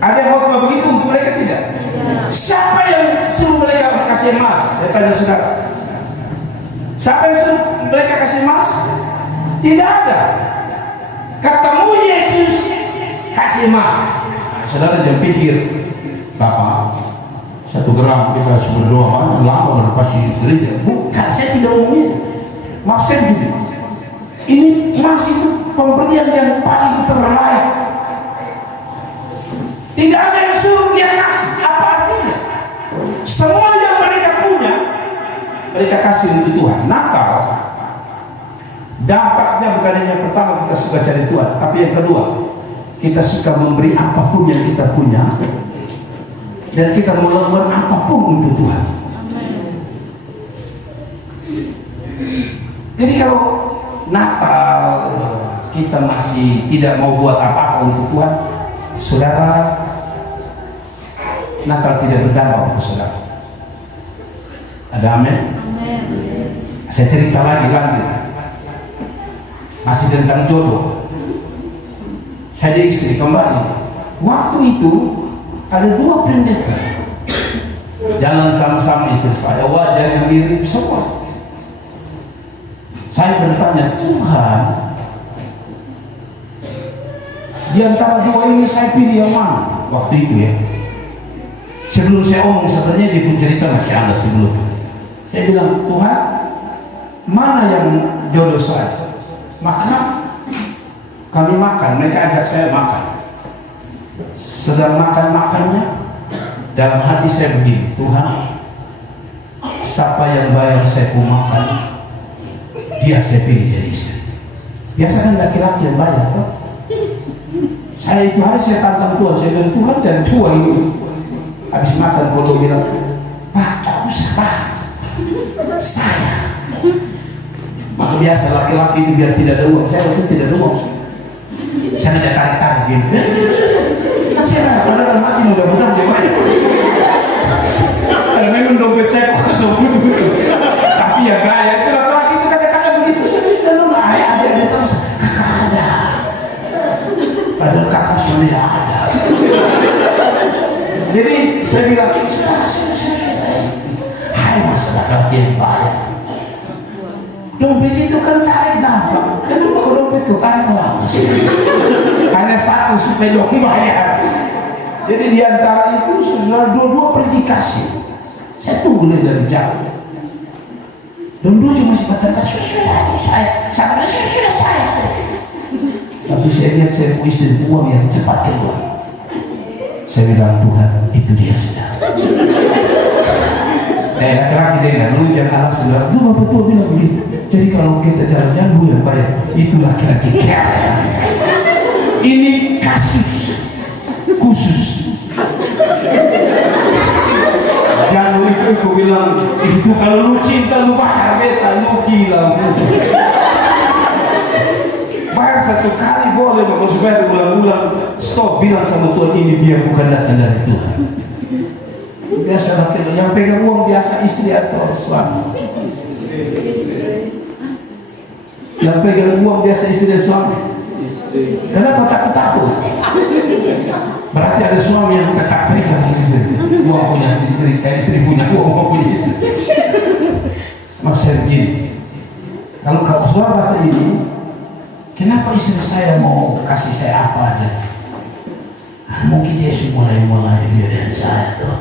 Ada yang khotbah begitu untuk mereka tidak? Siapa yang suruh mereka kasih emas? Saya tanya saudara. Siapa yang suruh mereka kasih emas? Tidak ada. Ketemu Yesus kasih emas. Saudara jangan pikir, Bapak 1 gram kita harus berdoa banyak lama dan pasti gereja. Bukan, saya tidak ngomongin. Maksudnya gini, ini emas itu pemberian yang paling terbaik. Tidak ada yang suruh dia kasih. Apa artinya? Semua yang mereka punya mereka kasih untuk Tuhan. Natal dampaknya bukan hanya yang pertama kita suka cari Tuhan, tapi yang kedua kita suka memberi apapun yang kita punya dan kita melakukan apapun untuk Tuhan. Jadi kalau Natal kita masih tidak mau buat apa-apa untuk Tuhan, saudara, Natal tidak berdampak untuk saudara. Ada amin? Saya cerita lagi lanjut, masih tentang jodoh. Saya ada istri kembali. Waktu itu ada dua pendeta jalan sama-sama istri saya, wajahnya mirip semua. Saya bertanya, Tuhan, di antara dua ini saya pilih yang mana? Waktu itu ya, sebelum saya omong sebenarnya dia pun cerita masih ada sebelum. Saya bilang, Tuhan, mana yang jodoh saya? Maka kami makan, mereka ajak saya makan. Sedang makan-makannya, dalam hati saya begini, Tuhan, siapa yang bayar saya makan, dia saya pilih jadi istri. Biasa kan laki-laki yang bayar, toh? Saya itu hari saya tantang Tuhan, saya bilang, Tuhan dan Tuhan ini. Habis makan, bodoh bilang, Pak, tak usah Pak, saya. Maka biasa laki-laki itu biar tidak ada uang, saya itu tidak ada uang. Saya tidak tarik-tarik gitu. Saya padahal mati mudah-mudahan dia banyak. Karena memang dompet saya kosong betul-betul. Tapi ya gaya itu laki-laki itu kadang-kadang begitu. Sudah nona, ada terus kakak ada. Padahal kakak sudah ada. Jadi saya bilang, sudah. Hai masalah laki yang bayar. Dompet itu kan tarik gampang. Kenapa kalau dompet itu tarik lama sih? Hanya satu supaya dong bayar. Jadi di antara itu sudah dua-dua predikasi. Saya tunggu dari jauh. Dan dua cuma masih berkata, sudah saya. Tapi saya lihat saya mau istri uang yang cepat keluar. Saya bilang, Tuhan, itu dia sudah. Laki-laki dengar, lu jangan alas sebelah. Lu Bapak Tua bilang begitu. Jadi kalau kita jalan-jalan, lu yang bayar. Itu laki-laki kaya. Ini kasus khusus. Jangan itu aku bilang, itu kalau lu cinta lu bayar beta, lu gila. Bayar satu kali boleh, maka supaya ulang-ulang stop bilang sama Tuhan, ini dia bukan datang dari Tuhan. Biasa laki-laki yang pegang uang biasa istri atau suami. Yang pegang uang biasa istri dan suami. Kenapa takut? Berarti ada suami yang tetap pegang istri. Uang punya istri, istri punya uang punya istri. Maksudnya begini, kalau kau suara baca ini, kenapa istri saya mau kasih saya apa aja? Mungkin dia mulai dia dengan saya tuh.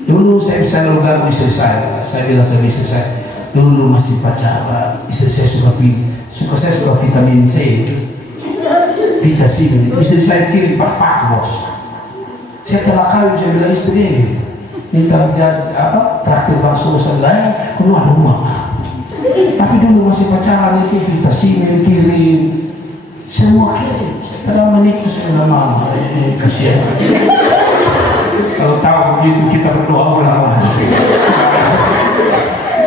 Dulu saya selalu ganggu istri saya. Saya bilang sama istri saya, dulu masih pacaran, istri saya suka vitamin C. Vitamin, istri saya kirim pak bos. Saya telah kawin, saya bilang istri minta traktir bakso saya keluar rumah. Tapi dulu masih pacaran itu vitamin kirim, semua kirim. Setelah menikah saya bilang mama, kasihan. Kalau tahu begitu kita berdoa ulang lagi.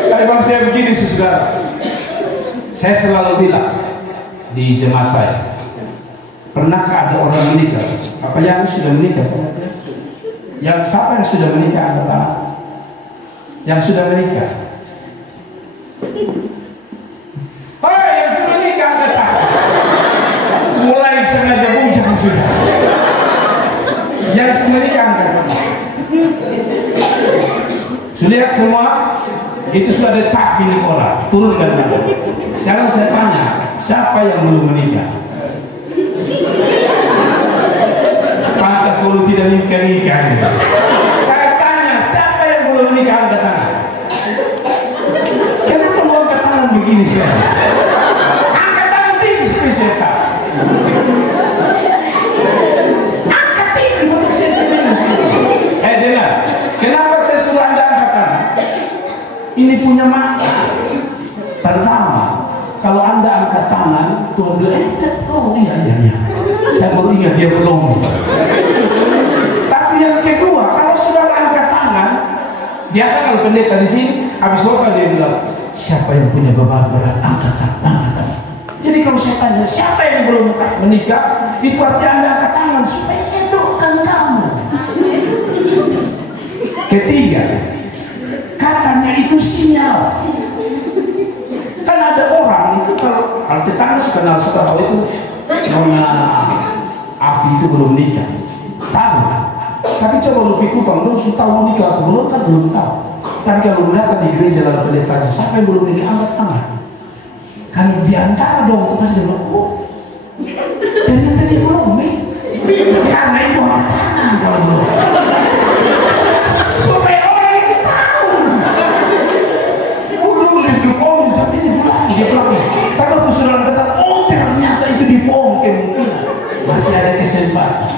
Kalau saya begini saudara, saya selalu bilang di jemaat saya, pernahkah ada orang menikah? Apa yang sudah menikah? Yang siapa yang sudah menikah? Yang sudah menikah? Oh, yang sudah menikah kata. Mulai sengaja bujang sudah. Yang sudah menikah kata. Sudah lihat semua? Itu sudah ada cap milik orang. Turunkan nama. Sekarang saya tanya, siapa yang belum menikah? Pantas kalau tidak nikah. Saya tanya, siapa yang belum menikah? Angkat tangan. Kenapa mau angkat tangan begini sih? Angkat tangan tinggi supaya saya tahu. Angkat tinggi untuk saya serius. Dengar, kenapa saya suruh anda angkat tangan? Ini punya makna. Pertama, kalau anda angkat tangan, Tuhan bilang, oh iya. Saya baru ingat dia belum. Tapi yang kedua, kalau sudah angkat tangan, biasa kalau pendeta di sini, habis lokal dia bilang, siapa yang punya beban berat, angkat tangan. Jadi kalau saya tanya siapa yang belum menikah, itu artinya Anda angkat tangan supaya saya doakan kamu. Ketiga, katanya itu sinyal. Kan ada orang itu kalau tetangga kenal tahu itu Nona Afi itu belum nikah, tahu. Tapi coba lu pikir kalau lu sudah tahu nikah atau belum, kan belum tahu. Tapi kalau lu datang di gereja dalam pendetanya, siapa yang belum nikah, angkat tangan. Kan diantara dong, itu pasti dia bilang, oh ternyata dia belum nih. Karena itu angkat tangan kalau belum, supaya orang itu tahu. Udah boleh dipong, tapi dia pulang. Tapi waktu saudara kata, oh ternyata itu dipong, mungkin masih ada kesempatan.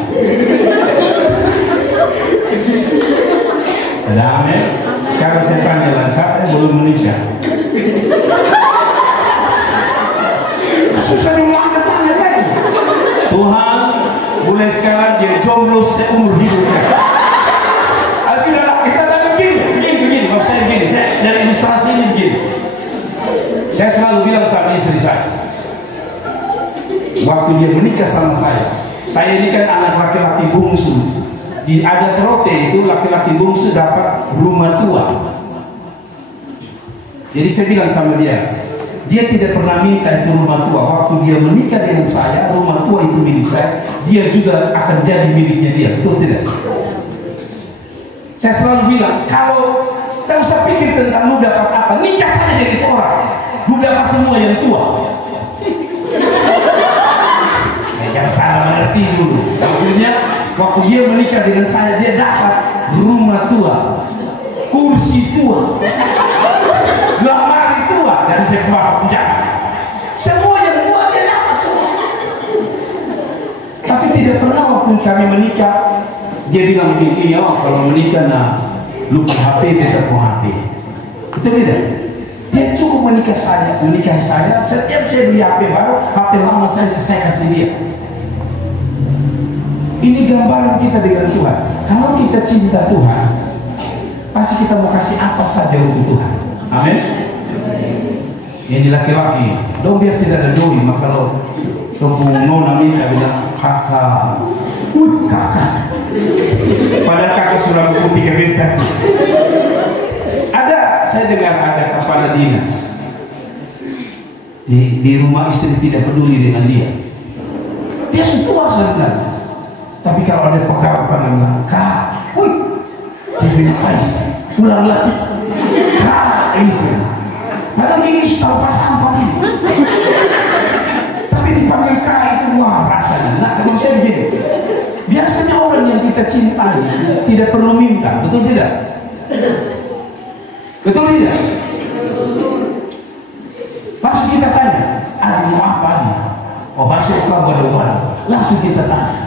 Amin. Sekarang saya tanya lah, siapa yang belum menikah? Susah diangkat tangan lagi. Tuhan, mulai sekarang dia jomblo seumur hidupnya. Sudahlah, kita tadi begini. Maksud saya begini, saya dari ilustrasi ini begini. Saya selalu bilang sama istri saya, waktu dia menikah sama saya ini kan anak laki-laki bungsu. Di adat Rote itu laki-laki bungsu dapat rumah tua. Jadi saya bilang sama dia tidak pernah minta itu rumah tua. Waktu dia menikah dengan saya, rumah tua itu milik saya, dia juga akan jadi miliknya dia. Betul tidak? Saya selalu bilang, kalau tak usah pikir tentang lu dapat apa, nikah saja dengan itu orang. Lu dapat semua yang tua. Jangan salah mengerti dulu. Maksudnya waktu dia menikah dengan saya, dia dapat rumah tua, kursi tua, lemari tua dari sebuah penjara. Semua yang tua dia dapat semua. Tapi tidak pernah waktu kami menikah dia bilang begini, oh kalau menikah lupa HP, beta po HP. Itu tidak. Dia cukup menikah saya. Setiap saya beli HP baru, HP lama saya kasih dia. Ini gambaran kita dengan Tuhan. Kalau kita cinta Tuhan, pasti kita mau kasih apa saja untuk Tuhan. Amin. Ini laki-laki, dong biar tidak ada doi. Maka kalau nona minta bilang kakak, kakak. Padahal kakak sudah mengikuti kemintaan. Saya dengar ada kepala dinas di rumah istri tidak peduli dengan dia. Dia tua sebenarnya. Tapi kalau ada pegawai bilang, kak, dia bilang lagi, ulang lagi, kak, ini. Padahal ini sudah pas sampah ini. Tapi dipanggil kak itu wah rasanya. Nah, kalau saya begini, biasanya orang yang kita cintai tidak perlu minta, betul tidak? Betul tidak? Langsung kita tanya, mau apa nih? Oh masuk kau bodoh-bodoh. Langsung kita tanya.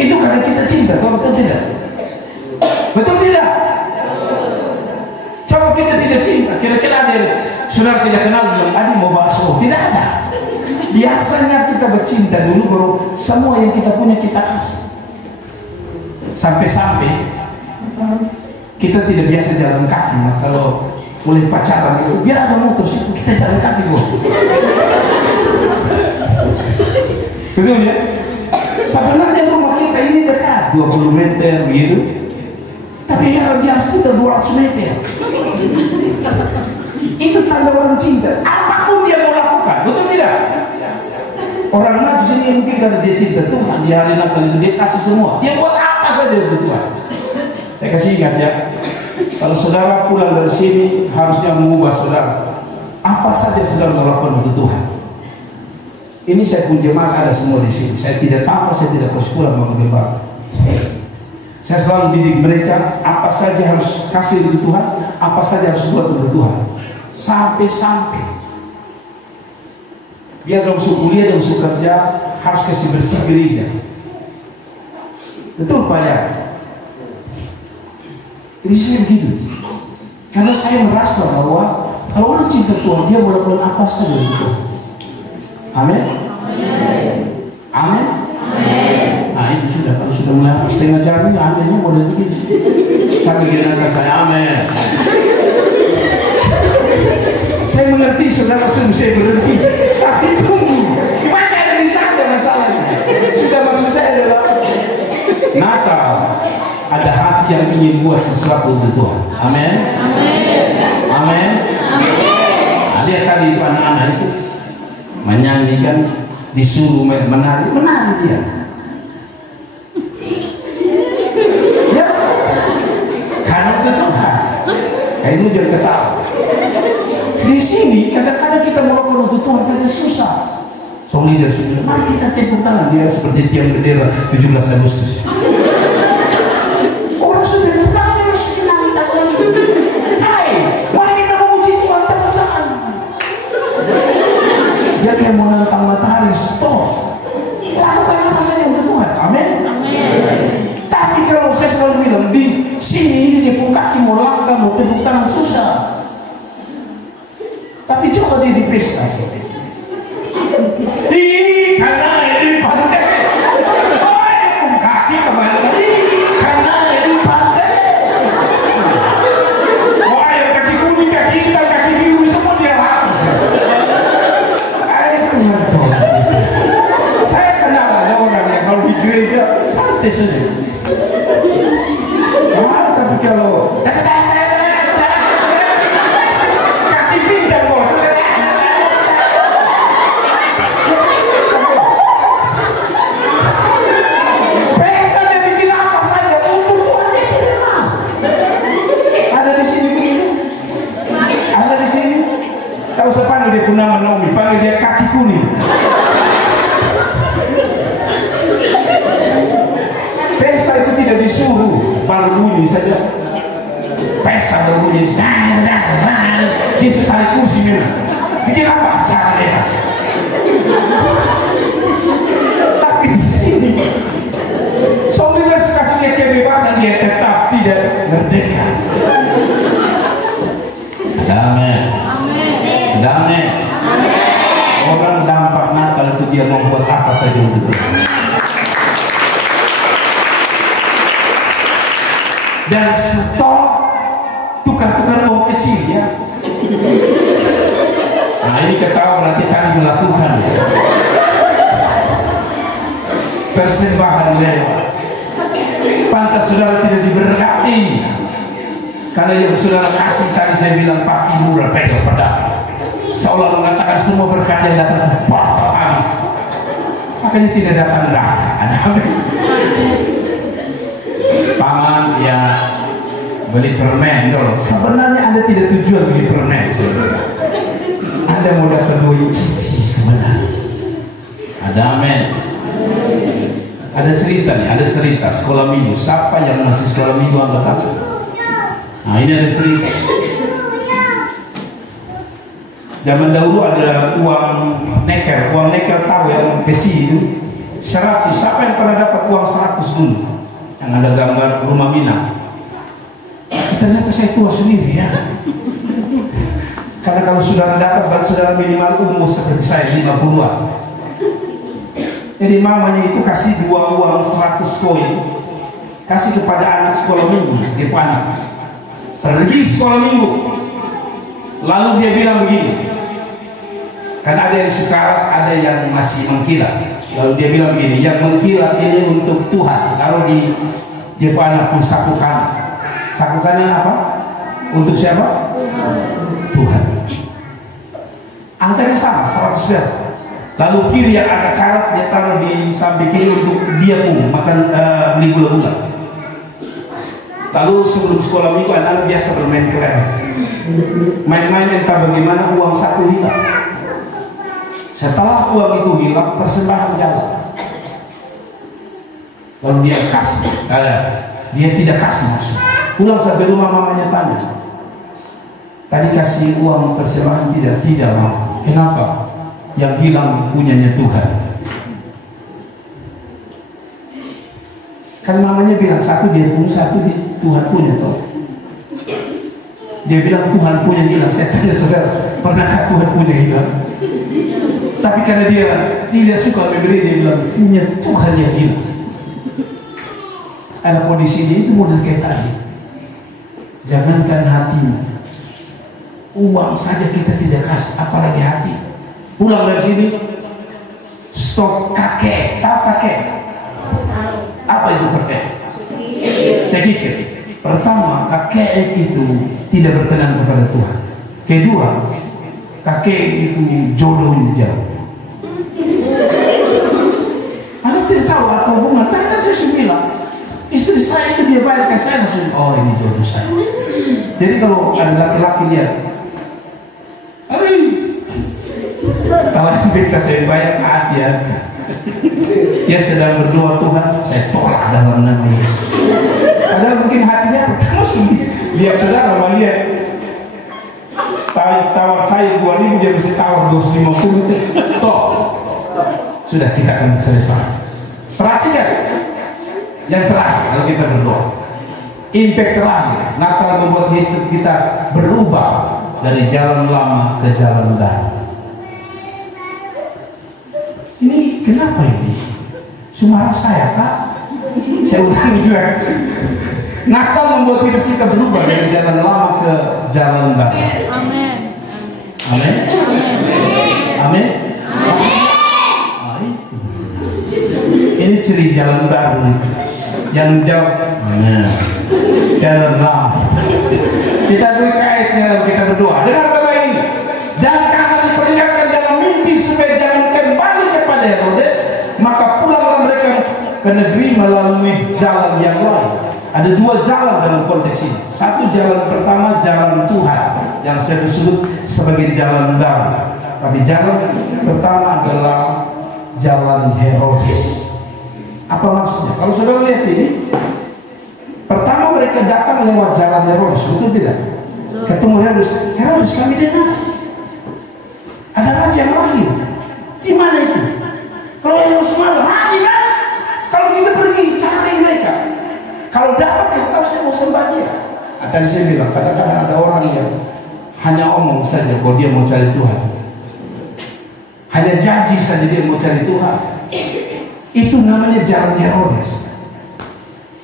Itu karena kita cinta, betul tidak? Betul tidak? Coba kita tidak cinta, kira-kira ada saudara tidak kenal bilang, Adi mau bakso? Tidak ada. Biasanya kita bercinta dulu baru semua yang kita punya kita kasih. Sampai-sampai kita tidak biasa jalan kaki. Nah, kalau mulai pacaran itu biar ada motor sih kita jalan kaki bos. Betul ya? Sebenarnya rumah kita ini dekat 20 meter gitu, tapi ya dia harus putar 200 meter. Itu tanda orang cinta. Apapun dia mau lakukan, betul tidak? Orang maju sini mungkin karena dia cinta Tuhan, di hari Natal itu dia kasih semua. Dia buat apa saja untuk Tuhan. Saya kasih ingat ya, kalau saudara pulang dari sini harusnya mengubah saudara. Apa saja saudara melakukan untuk Tuhan. Ini saya pun jemaat ada semua di sini. Saya tidak tahu, saya tidak harus pulang menggembala. Saya selalu didik mereka apa saja harus kasih untuk Tuhan, apa saja harus buat untuk Tuhan. Sampai-sampai biar dong kuliah, dong kerja harus kasih bersih gereja. Betul Pak ya? Jadi saya begitu, karena saya merasa bahwa kalau orang cinta Tuhan, dia mau lakukan apa saja untuk Tuhan. Amin. Amin. Nah itu sudah, kalau sudah mulai setengah jam ini, aminnya boleh begitu. Sampai giliran saya amin. Saya mengerti saudara suruh saya berhenti, tapi tunggu. Gimana ada di sana masalahnya? Sudah maksud saya adalah Natal ada hati yang ingin buat sesuatu untuk Tuhan. Amin. Amin. Nah, lihat tadi itu anak-anak itu menyanyikan, disuruh menari dia. Ya, karena itu Tuhan. Kamu jangan ketawa. Di sini kadang-kadang kita melakukan untuk Tuhan saja susah. So leader sudah, mari kita tepuk tangan dia seperti tiang bendera 17 Agustus. Orang sudah tepuk tangan, dia masih menantang lagi. Hai, mari kita memuji Tuhan, tepuk tangan. Dia kayak mau nantang matahari, stop. Lakukan apa saja untuk Tuhan, amin. Tapi kalau saya selalu bilang di sini ini di kaki mau langkah, mau tepuk tangan susah. Tapi coba dia di pesta. Karena ini pandai. Oh, kaki kemana? Karena ini pandai. Oh, ayo kaki kuning, kaki hitam, kaki biru semua dia habis. Ayo Tuhan. Saya kenal ada orang yang kalau di gereja santai saja. Tapi kalau kaki pinjam bos. Pesta dia bikin apa saja untuk Tuhan dia tidak mau. Ada di sini begini. Ada di sini. Kalau saya panggil dia pun nama Naomi, panggil dia kaki kuning. Pesta itu tidak disuruh, baru bunyi saja. Pesta berbunyi, dia tarik kursi memang. Bikin apa acara bebas? Tapi di sini, soalnya kasih dia kebebasan, dia tetap tidak merdeka. Damai, damai. Orang dampak Natal itu dia membuat apa saja untuk Tuhan. Dan stop tukar-tukar uang kecil ya. Nah ini ketawa berarti kami melakukan ya. Persembahan lewat. Pantas saudara tidak diberkati. Karena yang saudara kasih tadi saya bilang pakai murah pegang pedang. Seolah mengatakan semua berkat yang datang bakal habis. Makanya tidak datang dah. Paman ya beli permen dong. Sebenarnya Anda tidak tujuan beli permen. Anda mau dapat doi kici sebenarnya. Ada amin. Ada cerita nih, ada cerita sekolah minggu. Siapa yang masih sekolah minggu angkat tangan? Nah ini ada cerita. Zaman dahulu ada uang neker tahu yang besi itu 100. Siapa yang pernah dapat uang 100 dulu? Yang ada gambar rumah Minang. Ternyata saya tua sendiri ya. Karena kalau saudara dapat, berarti saudara minimal umur seperti saya 50-an. Jadi mamanya itu kasih 2 uang 100 koin, kasih kepada anak sekolah minggu. Dia panik, pergi sekolah minggu. Lalu dia bilang begini, karena ada yang sekarat, ada yang masih mengkilat. Lalu dia bilang begini, yang mengkilat ini untuk Tuhan. Kalau dia anak pun saku kanan. Saku kanan apa? Untuk siapa? Tuhan. Angkanya sama, 100 perak. Lalu kiri yang agak karat dia taruh di samping kiri untuk dia pun makan beli gula-gula. Lalu sebelum sekolah minggu anak biasa bermain kelereng. Main-main entah bagaimana uang 1 hilang. Setelah uang itu hilang, persembahan jalan. Lalu dia kasih, dia tidak kasih maksud. Pulang sampai rumah mamanya tanya, tadi kasih uang persembahan tidak mau. Kenapa? Yang hilang punyanya Tuhan. Kan mamanya bilang 1 dia punya, 1 Tuhan punya toh. Dia bilang Tuhan punya hilang. Saya tanya saudara, pernahkah Tuhan punya hilang? Tapi karena dia tidak suka memberi, dia bilang punya Tuhan yang hilang. Ada kondisi dia itu model kayak tadi. Jangankan hatimu, uang saja kita tidak kasih, apalagi hati. Pulang dari sini, stok kakek, tahu kakek? Apa itu kakek? Sedikit. Pertama, kakek itu tidak berkenan kepada Tuhan. Kedua, kakek itu jodohnya jauh. Anda tidak tahu apa hubungan. Tanya saya bilang, istri saya itu dia bayar ke saya langsung, oh ini jodoh saya. Jadi kalau ada laki-laki lihat, kalau yang beta saya bayar hati-hati. Dia sedang berdoa, Tuhan saya tolak dalam nama Yesus. Padahal mungkin hatinya pertama lihat saudara melihat tawar saya 2.000 dia bisa tawar 250. Stop. Sudah, kita akan selesai. Perhatikan yang terakhir kalau kita berdoa, impact terakhir Natal membuat hidup kita berubah dari jalan lama ke jalan baru. Ini kenapa ini? Suara saya tak? Saya ulangi lagi. Natal membuat hidup kita berubah dari jalan lama ke jalan baru. Amin. Amin. Amin. Ini ciri jalan baru itu. Yang jawab, jalan lama. Kita beri kaitnya kita berdoa. Dengar Bapak ini. Dan karena diperingatkan dalam mimpi supaya jangan kembali kepada Herodes, maka pulanglah mereka ke negeri melalui jalan yang lain. Ada dua jalan dalam konteks ini. Satu jalan pertama, jalan Tuhan yang saya sebut sebagai jalan baru. Tapi jalan pertama adalah jalan Herodes. Apa maksudnya? Kalau saudara lihat ini, pertama mereka datang lewat jalan Herodes, betul tidak? Ketemu Herodes, Herodes kami dengar ada raja yang lahir. Di mana itu? Kalau Herodes malam, di mana? Kalau kita pergi cari mereka. Kalau dapat kasih tahu saya mau sembah dia. Tadi saya bilang, kadang-kadang ada orang yang hanya omong saja bahwa dia mau cari Tuhan. Hanya janji saja dia mau cari Tuhan. Itu namanya jalan Herodes.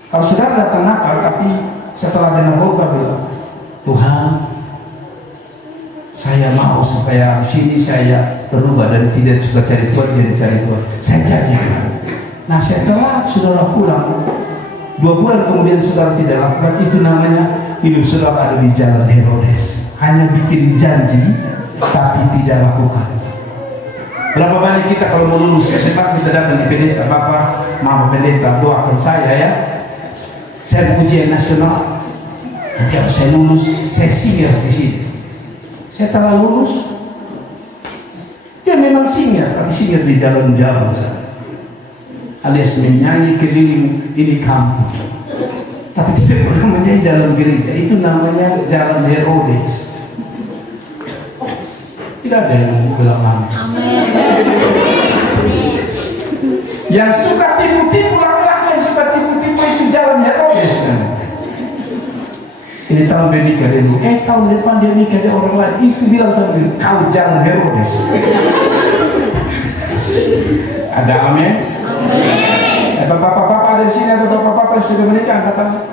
Kalau saudara datang Natal tapi setelah dengar khotbah bilang, Tuhan, saya mau supaya sini saya berubah dari tidak suka cari Tuhan jadi cari Tuhan. Saya janji. Nah setelah saudara pulang 2 bulan kemudian saudara tidak lakukan, itu namanya hidup saudara ada di jalan Herodes. Hanya bikin janji tapi tidak lakukan. Berapa banyak kita kalau mau lulus SMA kita datang di pendeta, Bapak, Mama pendeta doakan saya ya. Saya ujian nasional, nanti harus saya lulus, saya senior di sini. Saya telah lulus, dia memang senior, tapi senior di jalan-jalan sana. Alias menyanyi keliling ini kampung, tapi tidak pernah menyanyi dalam gereja. Itu namanya jalan Herodes. Tidak ada yang bilang amin. Yang suka tipu-tipu, laki-laki yang suka tipu-tipu itu jalan Herodes. Ini tahun dia nikah dulu, tahun depan dia nikah dia orang lain. Itu bilang sama dia, kau jalan Herodes. Ada amin? Bapak-bapak ada di sini, ada bapak-bapak yang sudah menikah, angkat tangan.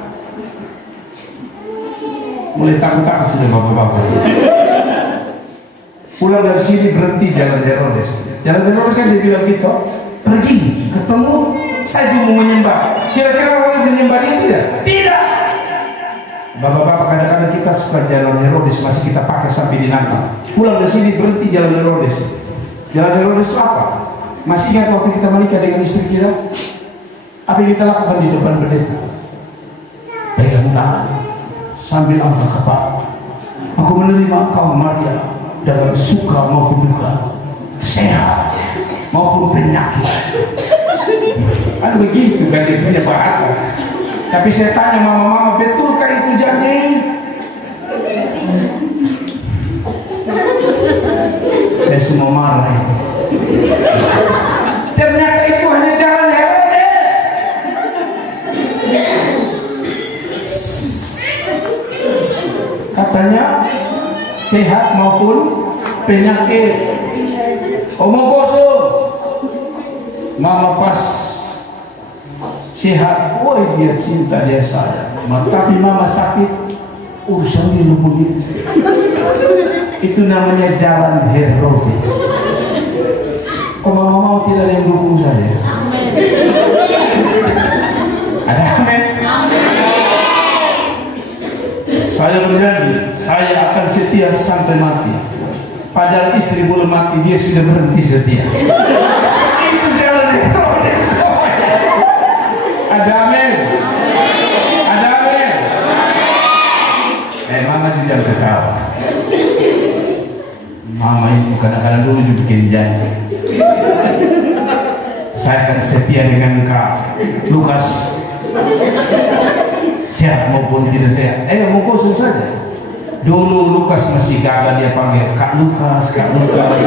Mulai takut-takut sudah bapak-bapak. Pulang dari sini berhenti jalan Herodes. Jalan Herodes kan dia bilang gitu, pergi ketemu saya mau menyembah. Kira-kira orang menyembah dia tidak? Tidak. Bapak-bapak kadang-kadang kita suka jalan Herodes masih kita pakai sampai di Natal. Pulang dari sini berhenti jalan Herodes. Jalan Herodes itu apa? Masih ingat waktu kita menikah dengan istri kita? Apa yang kita lakukan di depan pendeta? Pegang tangan sambil angkat kepala. Aku menerima engkau Maria dalam suka maupun duka, sehat maupun penyakit. Kan begitu kan dia punya bahasa. Tapi saya tanya mama-mama, betulkah itu janji? Saya semua marah. Ternyata itu hanya jalan Herodes. Katanya sehat maupun penyakit. Omong kosong. Mama pas sehat, woi dia cinta dia sayang. Tapi mama sakit, urusan dia begini. Itu namanya jalan Herodes. Oh, mau tidak ada yang dukung saya? Ada amin? Saya berjanji, saya akan setia sampai mati. Padahal istri belum mati, dia sudah berhenti setia. Itu jalan Herodes. Ada amin? Ada amin? Mama juga ketawa. Mama itu kadang-kadang dulu juga bikin janji. Saya akan setia dengan kau, Lukas. Siap maupun tidak siap, mau kosong saja. Dulu Lukas masih gagal, dia panggil Kak Lukas, Kak Lukas.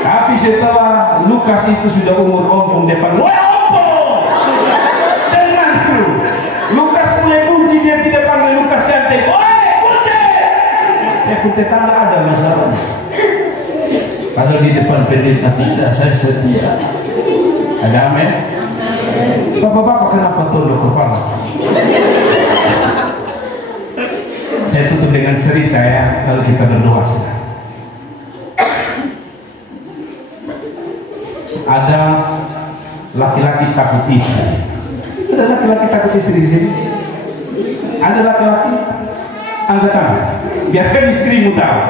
Tapi setelah Lukas itu sudah umur ompong, dia panggil ompong. Dengan dulu Lukas mulai kunci, dia tidak panggil Lukas cantik. Kunci. Saya pun tetangga ada masalahnya. Padahal di depan pendeta tidak, saya setia. Ada amin? Bapak-bapak kenapa tunduk kepala? Saya tutup dengan cerita ya, lalu kita berdoa sudah. Ada laki-laki takut istri. Ada laki-laki takut istri di sini? Ada laki-laki? Angkat tangan. Biarkan istrimu tahu.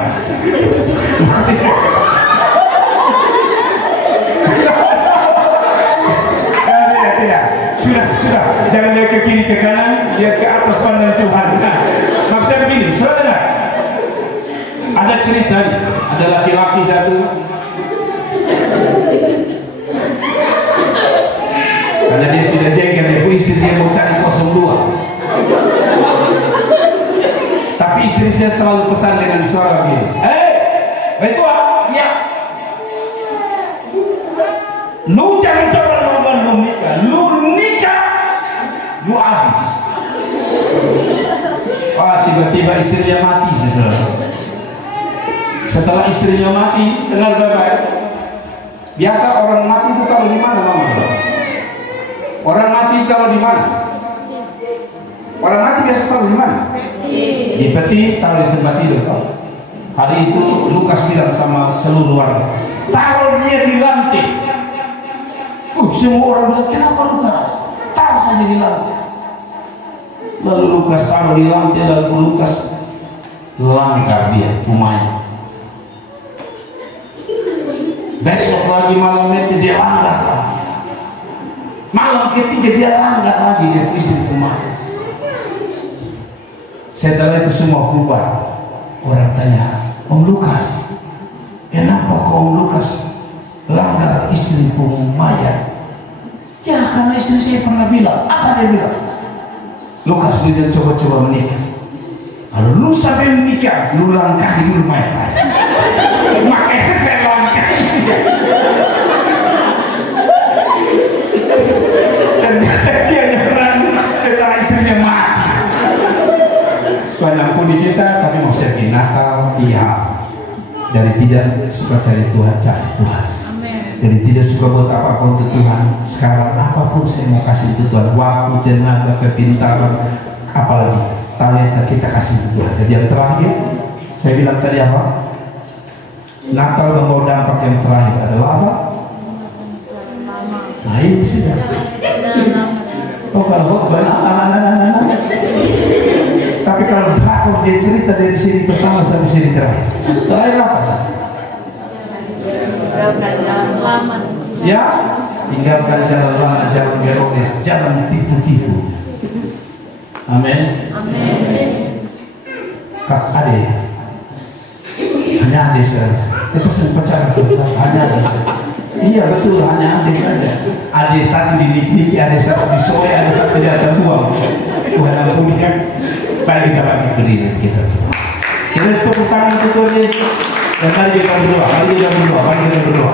Sudah, jangan lihat ke kiri ke kanan, lihat ke atas, pandang Tuhan. Nah, maksudnya begini, sudah dengar? Ada cerita nih, ada laki-laki satu. Karena dia sudah jengkel, istri dia mau cari 02. Tapi istrinya selalu pesan dengan suara begini. Itu ya. Lu jangan coba lu nikah, lu habis. Tiba-tiba istrinya mati, saudara. Setelah istrinya mati, dengar baik-baik. Biasa orang mati itu taruh di mana, Mama? Orang mati taruh di mana? Orang mati biasa taruh di mana? Di peti, taruh di tempat tidur. Hari itu Lukas bilang sama seluruh warga, taruh dia di lantai. Semua orang bilang, kenapa Lukas? Taruh saja di lantai. Lalu Lukas taruh di lantai, lalu Lukas langgar dia rumahnya. Besok lagi malamnya dia langgar lagi. Malam ketiga dia langgar lagi, dia istri rumahnya. Setelah itu semua berubah. Orang tanya, Om Lukas, kenapa kok Om Lukas langgar istri mayat? Ya karena istri saya pernah bilang. Apa dia bilang? Lukas, lu jangan coba-coba menikah. Kalau lu sampai menikah, lu langkahi dulu mayat saya. Makanya saya langkahi. Dan dia nyebrang setelah istrinya mati. Banyak pun di kita, kami mau siapin Natal, iya. Dari tidak suka cari Tuhan, cari Tuhan. Jadi tidak suka buat apapun untuk Tuhan. Sekarang apapun saya mau kasih untuk Tuhan, waktu, tenaga, kepintaran, apalagi talenta kita kasih untuk Tuhan. Jadi yang terakhir saya bilang tadi apa? Natal membawa dampak yang terakhir adalah apa? Nah itu sudah. Oh kalau tapi kalau drakor dia cerita dari sini pertama sampai sini terakhir. Terakhir apa? Ya, tinggalkan jalan lama, jalan Herodes, jalan tipu-tipu. Amin. Kak Ade, hanya Ade saja. Itu saya pacaran saja, hanya Ade saja. Iya betul, hanya Ade saja. Ade satu diniki, Ade satu disoy, Ade satu di atas buang. Tuhan ampuni kan. Mari kita bangkit berdiri, kita berdoa. Kita tepuk tangan untuk Tuhan Yesus. Dan mari kita berdoa, mari kita berdoa, mari kita berdoa.